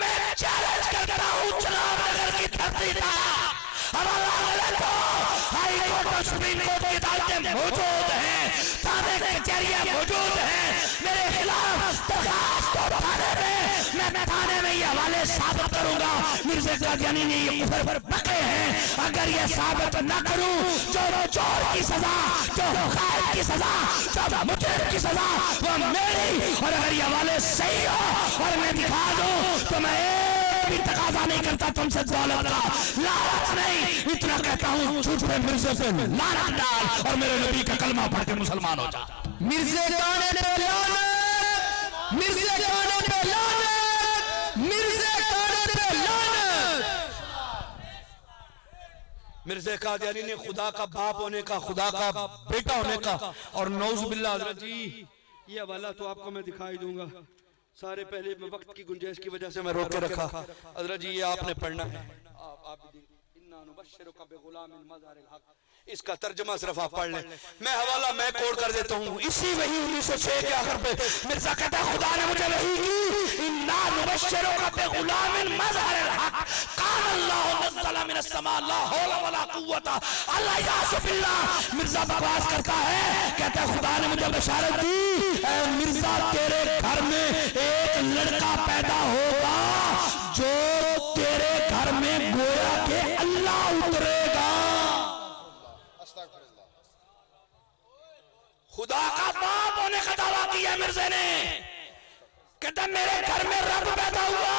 मैं चैलेंज करता हूं जनाब नगर की धरती का हवाला गलत हो। हाई कोर्ट और सुप्रीम कोर्ट की अदालतें मौजूद हैं, थाने कचहरियां मौजूद हैं, मेरे खिलाफ दरखास्त उठाने में मैं थाने में ये हवाले साबित करूंगा मिर्जा कादियानी ने ये कुफर पकड़े हैं। अगर ये साबित न करूं, जो चोर की सजा, जो खाइब की सजा, जो मुजरिम की सजा वो मेरी, और अगर ये हवाले सही हो और मैं दिखा दूं तो मैं एक भी तकाजा नहीं करता तुमसे दौलत का, लालच नहीं, इतना कहता हूं झूठ पे मिर्जे से लानत डाल और मेरे नबी का कलमा पढ़ के मुसलमान हो जा। मिर्जे गाने पे लानत, मिर्जे गाने पे लानत, मिर्जे गाने पे लानत। मिर्जा कादियानी ने खुदा का बाप होने का, खुदा का बेटा होने का, और नौज़ बिल्लाह हज़रत जी ये हवाला तो आपको मैं दिखाई दूंगा, सारे पहले में वक्त की गुंजाइश की वजह से मैं रोक के रखा। हज़रत जी ये आपने पढ़ना है, आप इन्ना नुबश्शिरुका बिग़ुलामिन मज़हरिल हक़, इसका तर्जुमा सिर्फ आप पढ़ लें, मैं हवाला मैं कोड कर देता हूँ। इसी वही 1906 के आखिर पे मिर्जा कहता है खुदा ने मुझे वही की, इन्ना नुबश्शिरुका बिग़ुलामिन मज़हरिल हक़ कान अल्लाहु नज़्ज़ला मिनस समा ला हौला वला कुव्वता अल्ला यासु बिल्लाह। मिर्जा बकवास करता है, कहता है खुदा ने मुझे बशारत दी, ऐ मिर्जा तेरे घर में एक लड़का पैदा होगा जो तेरे घर में गोया के अल्लाह उतरेगा। खुदा का बाप होने का दावा किया मिर्जे ने, कहता मेरे घर में रब पैदा हुआ।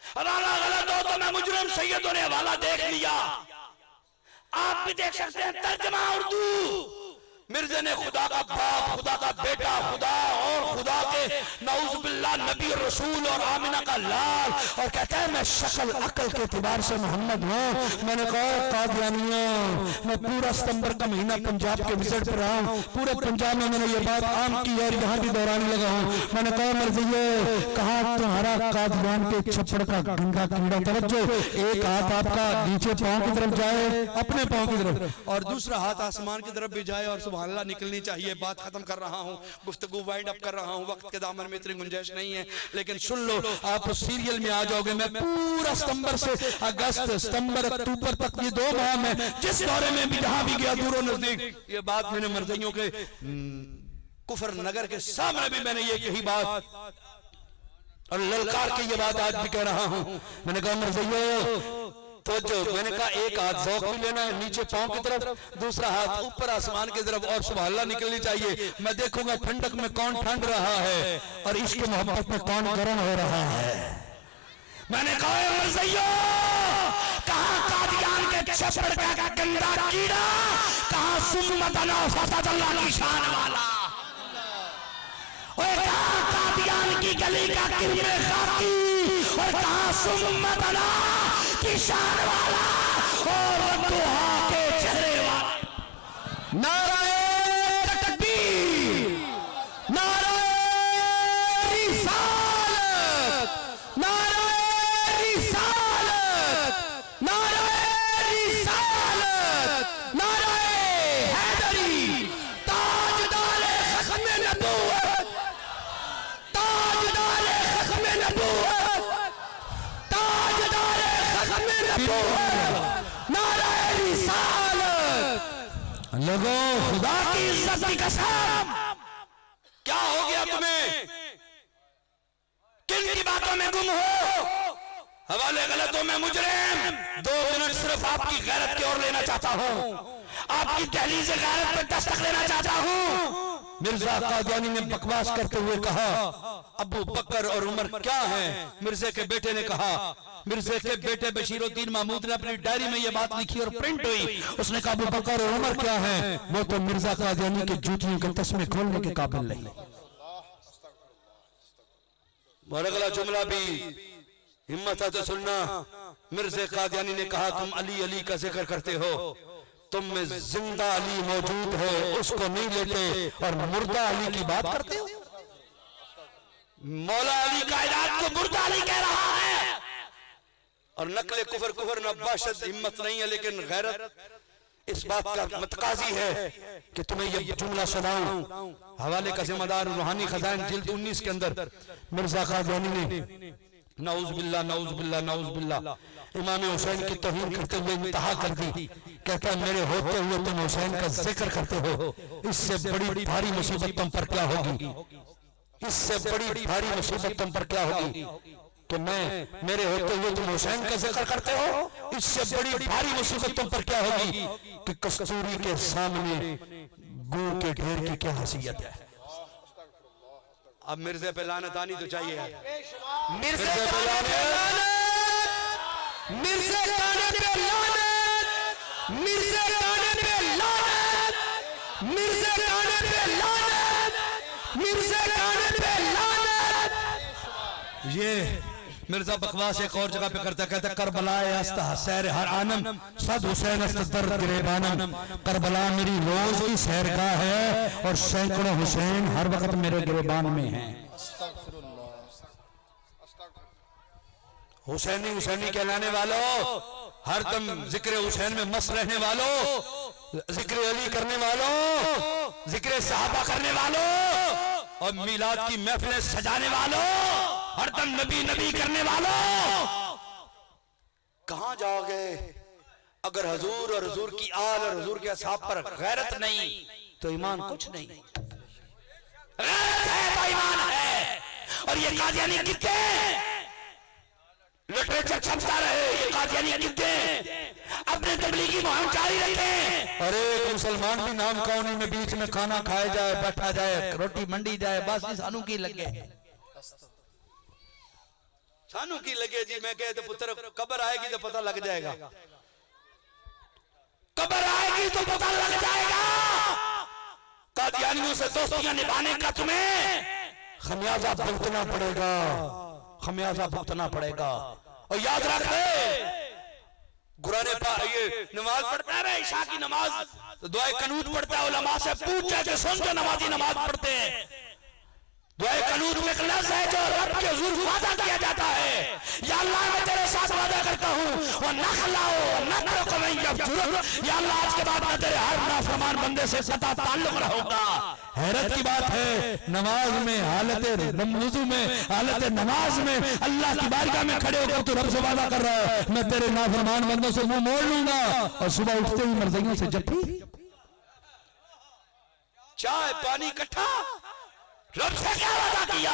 हवाला गलत हो तो मैं मुजरिम सैयदों ने हवाला देख लिया, आप भी देख सकते हैं तर्जुमा उर्दू। मिर्जे ने खुदा का बाप, खुदा का बेटा, खुदा और खुदा के नऊज़ बिल्लाह नबी रसूल और आमिना का लाल, और कहता है मैं शक्ल अकल के एतबार से मोहम्मद हूँ। मैंने कहा कादियानियों, मैं पूरा सितंबर का महीना पंजाब के विजिट पर रहा हूँ, पूरे पंजाब में मैंने ये बात आम की और यहाँ भी दोहराने लगा हूँ। मैंने कहा मर्ज़ियों, कहा तुम्हारा कादियान के छप्पड़ का गंदा कीड़ा, तवज्जो, एक हाथ आपका नीचे पाँव की तरफ जाए, अपने पाँव की तरफ, और दूसरा हाथ आसमान की तरफ भी जाए, और सुभान अल्लाह निकलनी चाहिए। बात खत्म कर रहा हूँ, गुफ्तगू वाइंड अप कर रहा हूँ, वक्त के दामन में इतनी गुंजाइश नहीं है, लेकिन सुन लो, आप सीरियल में आ जाओगे। मैं पूरा सितंबर से अगस्त, सितंबर, अक्टूबर तक ये 2 माह में जिस दौरे में भी जहां भी गया दूर नजदीक, ये बात मैंने मर्जियों के कुफर नगर के सामने भी मैंने ये यही बात और ललकार के ये बात आज भी कह रहा हूं। मैंने कहा मर्जियों तो जो मैंने कहा एक हाथ ज़ौक़ भी लेना है नीचे पांव की तरफ, दूसरा हाथ ऊपर आसमान की तरफ, और सुबह अल्लाह निकलनी चाहिए। मैं देखूंगा ठंडक में कौन ठंड रहा है और इश्क मोहब्बत में कौन गर्म हो रहा है। मैंने कहा मर्ज़ियों, कहां कादियान के छप्पड़ का गंदा कीड़ा, कहां सुन्नतना फतल्लाह की शान वाला, और कहां कादियान की गली का किरमे खाकी, और कहां सुन्नतना की शान वाला और दुआ के चेहरे वाला। नाराए तकबीर, नाराए रिसालत, नाराए रिसालत, नाराए रिसालत, नाराए हैदरी, ताजदारे खत्मे नबूवत, ताजदारे खत्मे नबूवत, ताजदारे खत्मे नबूवत, नाराए रिसालत। लोगों, खुदा की इज्जत की कसम, क्या हो गया तुम्हें? किन की बातों में गुम हो? हवाले गलतों में मुजरिम। 2 मिनट सिर्फ आपकी गैरत की ओर लेना चाहता हूँ, आपकी दहलीज़ गैरत पर दस्तक देना चाहता हूँ। मिर्जा कादियानी ने बकवास करते हुए कहा अबू बकर और उमर क्या हैं? मिर्जे के बेटे ने कहा, मिर्जे के बेटे बशीरुद्दीन महमूद ने अपनी डायरी में ये बात लिखी और प्रिंट हुई। उसने कहा अबू बकर और उमर क्या हैं? वो तो मिर्जा कादियानी के जूतियों के तस्मे खोलने के काबिल नहीं। और अगला जुमला भी हिम्मत है तो सुनना। मिर्जा कादियानी ने कहा तुम अली अली का जिक्र करते हो, तुम में जिंदा अली मौजूद है उसको नहीं लेते और मुर्दा अली की बात करते हो। मौला अली कायनात को मुर्दा अली कह रहा है। और नकले कुफर कुफर न बाशत हिम्मत नहीं है, लेकिन गैरत इस बात का मतकाजी है कि तुम्हें ये जुमला सुनाऊं। हवाले का जिम्मेदार रूहानी खजान जिल्द 19 के अंदर मिर्जा कादियानी ने नाउज़ बिल्लाह नाउज़ बिल्लाह नाउज़ बिल्लाह इमाम हुसैन की तौहीन करते हुए इंतहा कर दी। कहता है मेरे होते हुए तुम हुसैन का जिक्र करते हो, इससे बड़ी भारी मुसीबत तुम पर क्या होगी, इससे बड़ी भारी मुसीबत तुम पर क्या होगी कि मैं मेरे होते हुए तुम हुसैन का जिक्र करते हो, इससे बड़ी भारी मुसीबत तुम पर क्या होगी कि कस्तूरी के सामने गू के ढेर की क्या हैसियत है। अब मिर्जे पे लानत आनी तो चाहिए यार। मिर्जे पे लानत, मिर्जे काने पे लानत, मिर्जे काने पे लानत, मिर्जे काने पे लानत, मिर्जे काने पे लानत। ये मिर्जा बकवास एक और जगह पे करता, कहता करबलाए अस्ता सैर हर आनम सद हुसैन अस्त दर्द गिरेबानम। करबला मेरी रोज की सैरगाह है और सैकड़ों हुसैन हर वक्त मेरे गिरेबान में हैं। हुसैनी हुसैनी कहलाने वालों, हर दम जिक्र हुसैन में मस्त रहने वालों, जिक्र अली करने वालों, जिक्र सहाबा करने वालों और मिलाद की महफिलें सजाने वालों, हर दम नबी नबी करने वालों, कहां जाओगे अगर हुजूर और हुजूर की आल और हुजूर के असहाब पर गैरत नहीं तो ईमान कुछ नहीं। गैरत है तो ईमान है। और ये कादियानी कितने लिटरेचर छपता रहे, ये कादियानी कितने अपने तबलीगी मुहिम जारी रखें। अरे एक मुसलमान भी नाम कौनी में बीच में खाना खाया जाए, बैठा जाए, रोटी मंडी जाए, बस सानू की लगे, सानू की लगे जी। मैं कहे तो पुत्र कब्र आएगी तो पता लग जाएगा, कब्र आएगी तो पता लग जाएगा। कादियानियों से दोस्तियां निभाने का तुम्हें खमियाजा भुगतना पड़ेगा, खमियाजा भुगतना पड़ेगा। और याद रख ले कुरान पाक ये नमाज पढ़ता है, ईशा की नमाज तो दुआए कनूत पढ़ता है, उलमा से पूछे जो सुन जो नमाजी नमाज पढ़ते हैं। दुआए कनूत में एक लफ्ज़ है जो रब के हुजूर वादा किया जाता है, या अल्लाह मैं तेरे साथ वादा करता हूँ वो नखलाओ नतरक में यफजुर, या अल्लाह आज के बाद मैं तेरे हर नाफरमान बंदे से सदा ताल्लुक रहूंगा। हैरत की बात है, नमाज में हालत वुज़ू में हालत नमाज में अल्लाह की बारगाह में खड़े होकर तू रब से वादा कर रहा है मैं तेरे नाफरमान बंदों से मुंह मोड़ लूंगा, और सुबह उठते ही मर्जियों से जप्पी, चाय पानी इकट्ठा, रब से क्या वादा किया।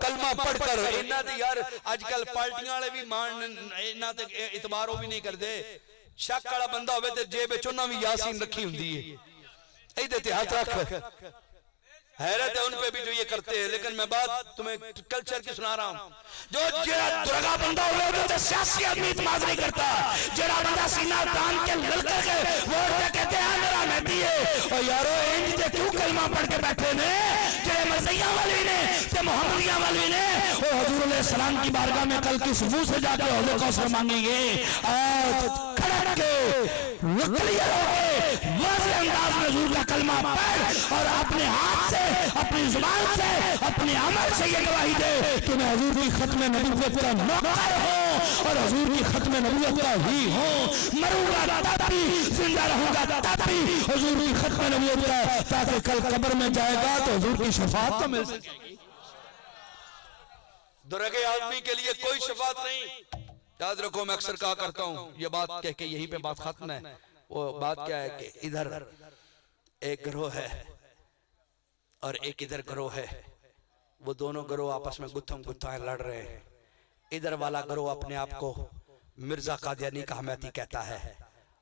कलमा पढ़कर इन्ना ते यार आजकल पार्टियां वाले भी मान इन्ना ते इतबारो भी नहीं करते। शक वाला बंदा होवे ते जेब विच उन्हां भी यासीन रखी हुंदी है, इहदे ते हाथ रख। हैरत है उन पे भी जो ये करते हैं। लेकिन मैं बात तुम्हें कल्चर की सुना रहा हूं, जो जेड़ा दुर्गा बंदा होवे तो सियासी आदमी इतमाद नहीं करता, जेड़ा बंदा सीना तान के ललके के वोट दे कहते हैं मेरा मेहदी है। और यारो इंज दे क्यों कलमा पढ़ के बैठे ने जेड़े मरज़िया वाले ने ते मोहम्मदिया वाले ने वो हुजूर अलैहि सलाम की बारगाह में कल किस मुंह से जाके हौले कौसर मांगेंगे। आज खड़क के क्लियर हो के वाज़ेह अंदाज में हुजूर का कलमा पढ़ और अपने हाथ से अपनी जुबान से अपने अमल से ये गवाही दे कि मैं हुजूर की खत्म नबूवत का नौकर हूँ और हुजूर की खत्म नबूवत का ही हूँ। मरूंगा तब भी जिंदा रहूंगा तब भी हुजूर की खत्म नबूवत का, ताकि कल कब्र में जाएगा तो हुजूर की शफाअत तो मिल सकेगी। दुर्गे आदमी के लिए कोई शफाअत नहीं। याद रखो मैं अक्सर कहा करता हूँ, ये बात कह के यहीं पे बात खत्म है। वो बात क्या है कि इधर एक गिरोह है और एक इधर गिरोह है, वो दोनों गिरोह आपस में गुत्थम गुत्थाएं लड़ रहे हैं। इधर वाला गिरोह अपने आप को मिर्जा कादियानी का हमायती कहता है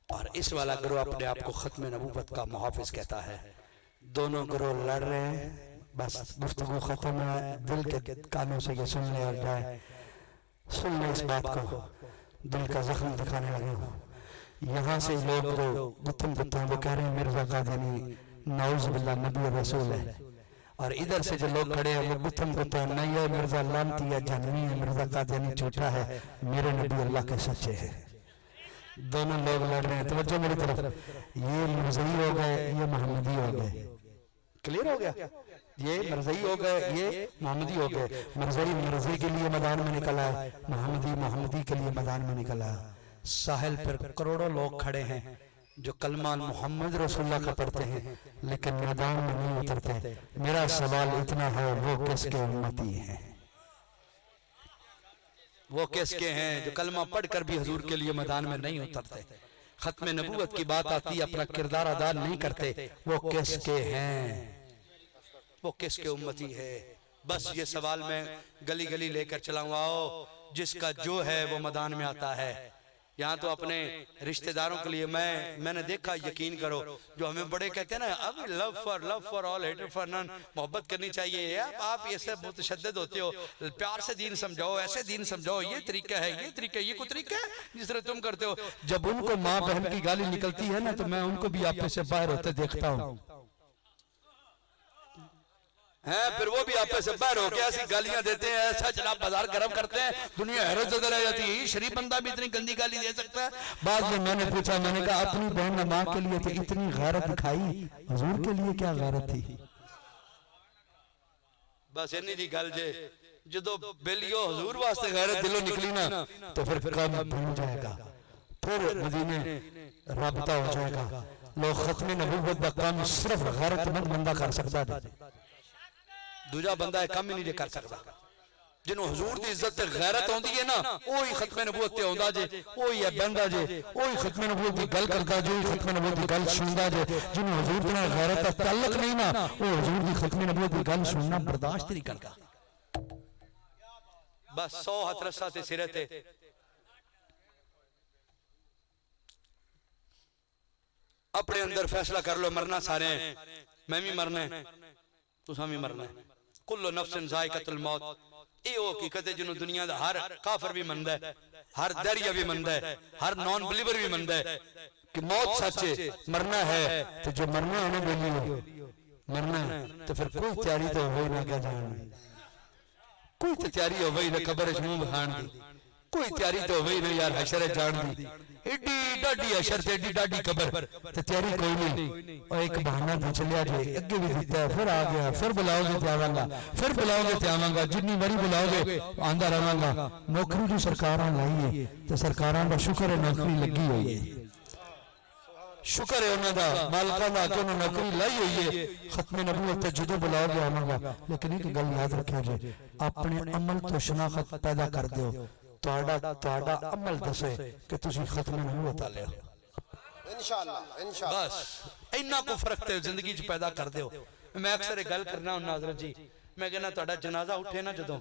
और इस वाला गिरोह अपने आप को खत्म नबूवत का मुहाफिज कहता है। दोनों गिरोह लड़ रहे हैं, बस गुफ्तगू खत्म है, दिल के कानों से ये सुन ले और जाए, सुन ले इस बात को, दिल का जख्म दिखाने लगे हो। यहाँ से लोग जो गुत्थम गुत्थम वो कह रहे हैं मिर्जा कादियानी नाउज़ बिल्लाह नबी रसूल है, और इधर से जो लोग खड़े हैं वो गुत्थम गुत्थम नहीं है मिर्जा लानती है जहन्नमी है, मिर्जा कादियानी झूठा है, मेरे नबी अल्लाह के सच्चे हैं। दोनों लोग लड़ रहे हैं। तवज्जो मेरी तरफ, ये मुर्ज़ई हो गए, ये मोहम्मदी हो गए। क्लियर हो गया? ये मरज़ई हो गए, ये मोहम्मदी हो गए। मरज़ई मरज़ई के लिए मैदान में निकला है, मोहम्मदी मोहम्मदी के लिए मैदान में निकला है। साहिल पर करोड़ों लोग खड़े हैं जो कलमा मोहम्मद रसूलुल्लाह का पढ़ते हैं लेकिन मैदान में नहीं उतरते। मेरा सवाल इतना है, वो किसके उम्मती हैं? वो किसके हैं जो कलमा पढ़कर भी हुजूर के लिए मैदान में नहीं उतरते? खत्म नबूवत की बात आती है, अपना किरदार अदा नहीं करते। वो किसके हैं? वो किसके उम्मती है? बस ये सवाल मैं गली गली लेकर चलाऊं। आओ, जिसका जो है वो मैदान में आता है। यहाँ तो अपने रिश्तेदारों के लिए मैंने देखा, यकीन करो, जो हमें बड़े कहते हैं ना, अब love for all hater for none, मोहब्बत करनी चाहिए। आप ये सब मुतशद्दिद होते हो, प्यार से दीन समझाओ, ऐसे दीन समझाओ, ये तरीका है, ये तरीका, ये कोई तरीका है जिस तरह तुम करते हो। जब उनको माँ बहन की गाली निकलती है ना, तो मैं उनको भी आपस से बाहर होते देखता हूँ, हैं, फिर वो भी आपस से बाहर होकर ऐसी गालियां देते हैं, ऐसा जनाब बाजार गर्म करते हैं, दुनिया हैरत ज़दा रह जाती है। शरीफ बंदा भी इतनी गंदी गाली दे सकता है? बाद में मैंने पूछा, मैंने कहा अपनी बहन ने माँ के लिए तो इतनी गैरत दिखाई, हुजूर के लिए क्या गैरत थी? बस इन्नी दी गल जे, जो बेलियो हुजूर वास्ते गैरत दिलों निकली ना, तो फिर काम बन जाएगा, फिर मदीने राबता हो जाएगा। लोग खत्म नबूवत का काम सिर्फ गैरतमंद बंदा कर सकता है, दूजा बंदा काम ही नहीं कर सकता। जिन्हों हुजूर दी इज्जत ते गैरत आउंदी है ना, ओही खत्म नबूवत ते आउंदा जे, ओही है बंदा जे, ओही खत्म नबूवत दी गल करदा जे, खत्म नबूवत दी गल सुनदा जे। जिन्हों हुजूर दे नाल गैरत दा ताल्लुक नहीं ना, वो हुजूर दी खत्म नबूवत दी गल सुनना बर्दाश्त नहीं करदा। बस 100 हथ रस्सा ते सिरे ते अपने अंदर फैसला कर लो, मरना सारे हैं, मैं भी मरना है, तुसा भी मरना है। कुल्लु नफ्सिन ज़ाइक़तुल मौत, ये वो हकीकत है जिन्होंने दुनिया का हर काफिर भी मनदा है, हर दरिया भी मनदा है, हर नॉन बिलीवर भी मनदा है कि मौत सच है, मरना है। तो जो मरना है ना बोली हो मरना है, तो फिर कोई तैयारी तो हो ही ना, क्या जान, कोई तो तैयारी हो गई ना कब्र च मुंह बखान दी, कोई तैयारी तो हो गई ना यार हशर जान दी। एडी डाडी हशर ते एडी डाडी कब्र ते तैयारी कोई नहीं। और एक बहाना तो चलिया जे, अगे भी दिता है, फिर आ गया, फिर बुलाओगे तो आवांगा, फिर बुलाओगे तो आवांगा, जितनी बारी बुलाओगे आंदा रहांगा। नौकरी जो सरकारां लाई है, तो सरकारां दा शुक्र है नौकरी लगी हुई है, शुक्र है उन्हां दा मालकां दा कि उन्हां नौकरी लाई हुई है। खत्म नबूवत ते जदों बुलाओगे आवांगा। लेकिन एक गल याद रखियो जे, अपने अमल तो शनाख्त पैदा कर दियो, ਤੁਹਾਡਾ अमल दसे कि तुसी खत्म नबूवत वाले हो, इंशाअल्लाह। बस इन्ना को फर्क ते जिंदगी च पैदा कर दियो। मैं अक्सर गल करना हूं हज़रत जी, मैं कहना ਤੁਹਾਡਾ जनाजा उठे ना जदों,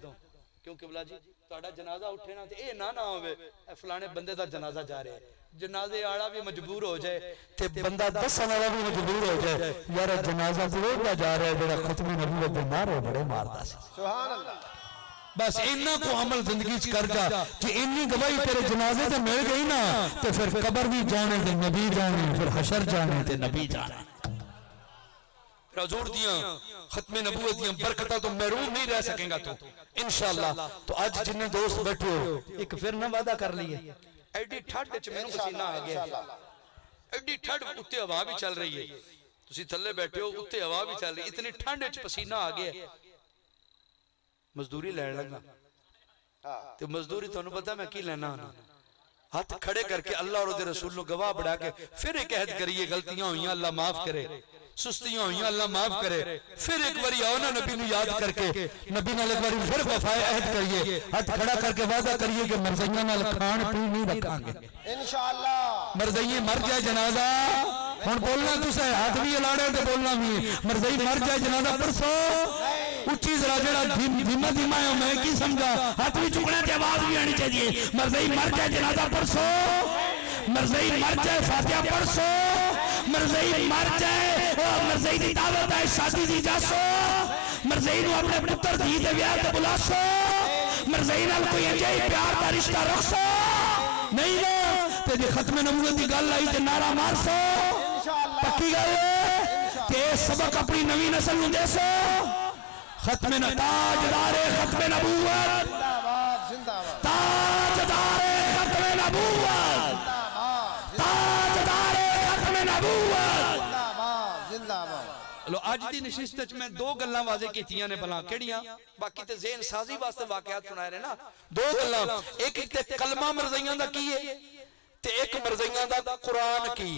क्योंकि बुला जी ਤੁਹਾਡਾ जनाजा उठे ना, तो ये ना होवे फलाने बंदे दा जनाजा जा रहा है, जनाजे वाला भी मजबूर हो जाए ते बंदा दसन वाला भी मजबूर हो जाए, यार जनाजा तो वो जा रहा है जेड़ा खत्म नबूवत दे नारे बड़े मारदा सी। सुभान अल्लाह। बस इन्ना को अमल जिंदगी च कर जा कि इन्नी गवाही तेरे जनाजे ते मिल गई ना, तो फिर कब्र भी जाने ते नबी जाने, फिर हशर जाने ते नबी जाने। हुजूर दियां खत्म नबूवत दियां बरकतां तो महरूम नहीं रह सकेगा तू इंशाअल्लाह। तो आज जिन्ने दोस्त बैठे हो, एक फिर ना वादा कर लिए, एडी ठंड च मैनू पसीना आ गया, एडी ठंड, उत्ते हवा भी चल रही है, तुसी थल्ले बैठे हो, उत्ते हवा भी चल रही, इतनी ठंड च पसीना आ गया, मजदूरी लैन लगा। तो मजदूरी तुहानू पता मैं की लेना, हाथ खड़े करके अल्लाह और रसूल को गवाह बढ़ा के फिर एक अहद करिए, गलतियां हुई अल्लाह माफ करे, सुस्तियां हुई अल्लाह माफ करे, फिर एक बारी आओ ना नबी नू याद करके, नबी नाल एक बारी फिर वफाए अहद करिए, हाथ खड़ा करके वादा करिए कि मरज़इयां नाल खान पीन नहीं रखांगे इंशाअल्लाह। मरज़इयां मर जाए जनाजा, हुण बोलना तुसे हाथ भी हिलाने ते बोलना भी, मरज़ई मर जाए जनाजा परसों उच्ची जरा जेड़ा धीमा धीमा है, मैं की समझा, हाथ भी चुकने की आवाज भी आनी चाहिए। मरज़ई मर जाए जनाजा परसो, मरज़ई मर जाए फातिहा परसो, मरज़ई मर जाए, मरज़ई दी दावत है शादी दी जासो, मरज़ई नू अपने पुत्र धी दे ब्याह ते बुलासो, मरज़ई नाल कोई अजे प्यार दा रिश्ता रखसो नहीं ना, ते जे खत्म नबूवत दी गल आई ते नारा मारसो, पक्की गल ते सबक अपनी नवी नस्ल नू देसो। खत्म न ताजदारे खत्म नबूवत, ताजदारे खत्म नबूवत, ताजदारे खत्म नबूवत। लो अज की नशिस्त च मैं दो गल्लां वाजे कीतियां ने भला केड़ियां बाकी ते ज़हन साजी वास्ते वाकयात सुनाए ने ना दो गल्लां एक ते कलमा मरज़इयां दा की है ते एक मरज़इयां दा कुरान की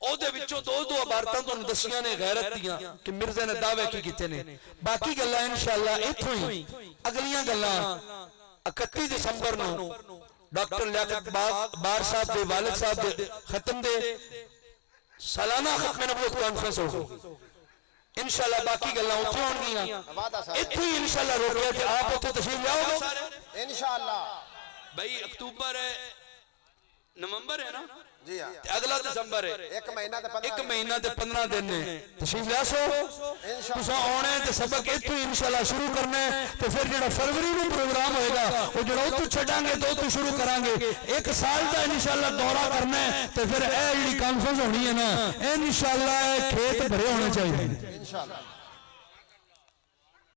ओदे विचों दो दो इबारतां तुहानूं दसियां ने गैरत दियां कि मिर्ज़े ने दावे की कीते ने बाकी गल्लां इंशाअल्लाह इत्थों ही अगलियां गल्लां 31 दिसंबर नूं डॉक्टर लियाकत बार साहब दे वालिद साहब दे खत्म दे सालाना खत्म नबूवत कॉन्फ्रेंस होगी इंशाअल्लाह बाकी गल्लां उत्थे होणगियां इत्थे ही इंशाअल्लाह रोकिया कि आप उत्थे तशरीफ लाओगे सारे इंशाअल्लाह भाई अक्टूबर है नवंबर है ना जी हां अगला दिसंबर है एक महीना ते 15 दिन ने तशरीफ लासो तुसा आने ते सबक इत्थों इंशाअल्लाह शुरू करना है ते फिर जेड़ा फरवरी में प्रोग्राम होएगा वो जेड़ा उतो छडांगे तो उतो शुरू करांगे एक साल का इंशाअल्लाह दौरा करना है ते फिर ए जेड़ी कॉन्फ्रेंस होनी है ना इंशाअल्लाह खेत भरे होने चाहिए इंशाअल्लाह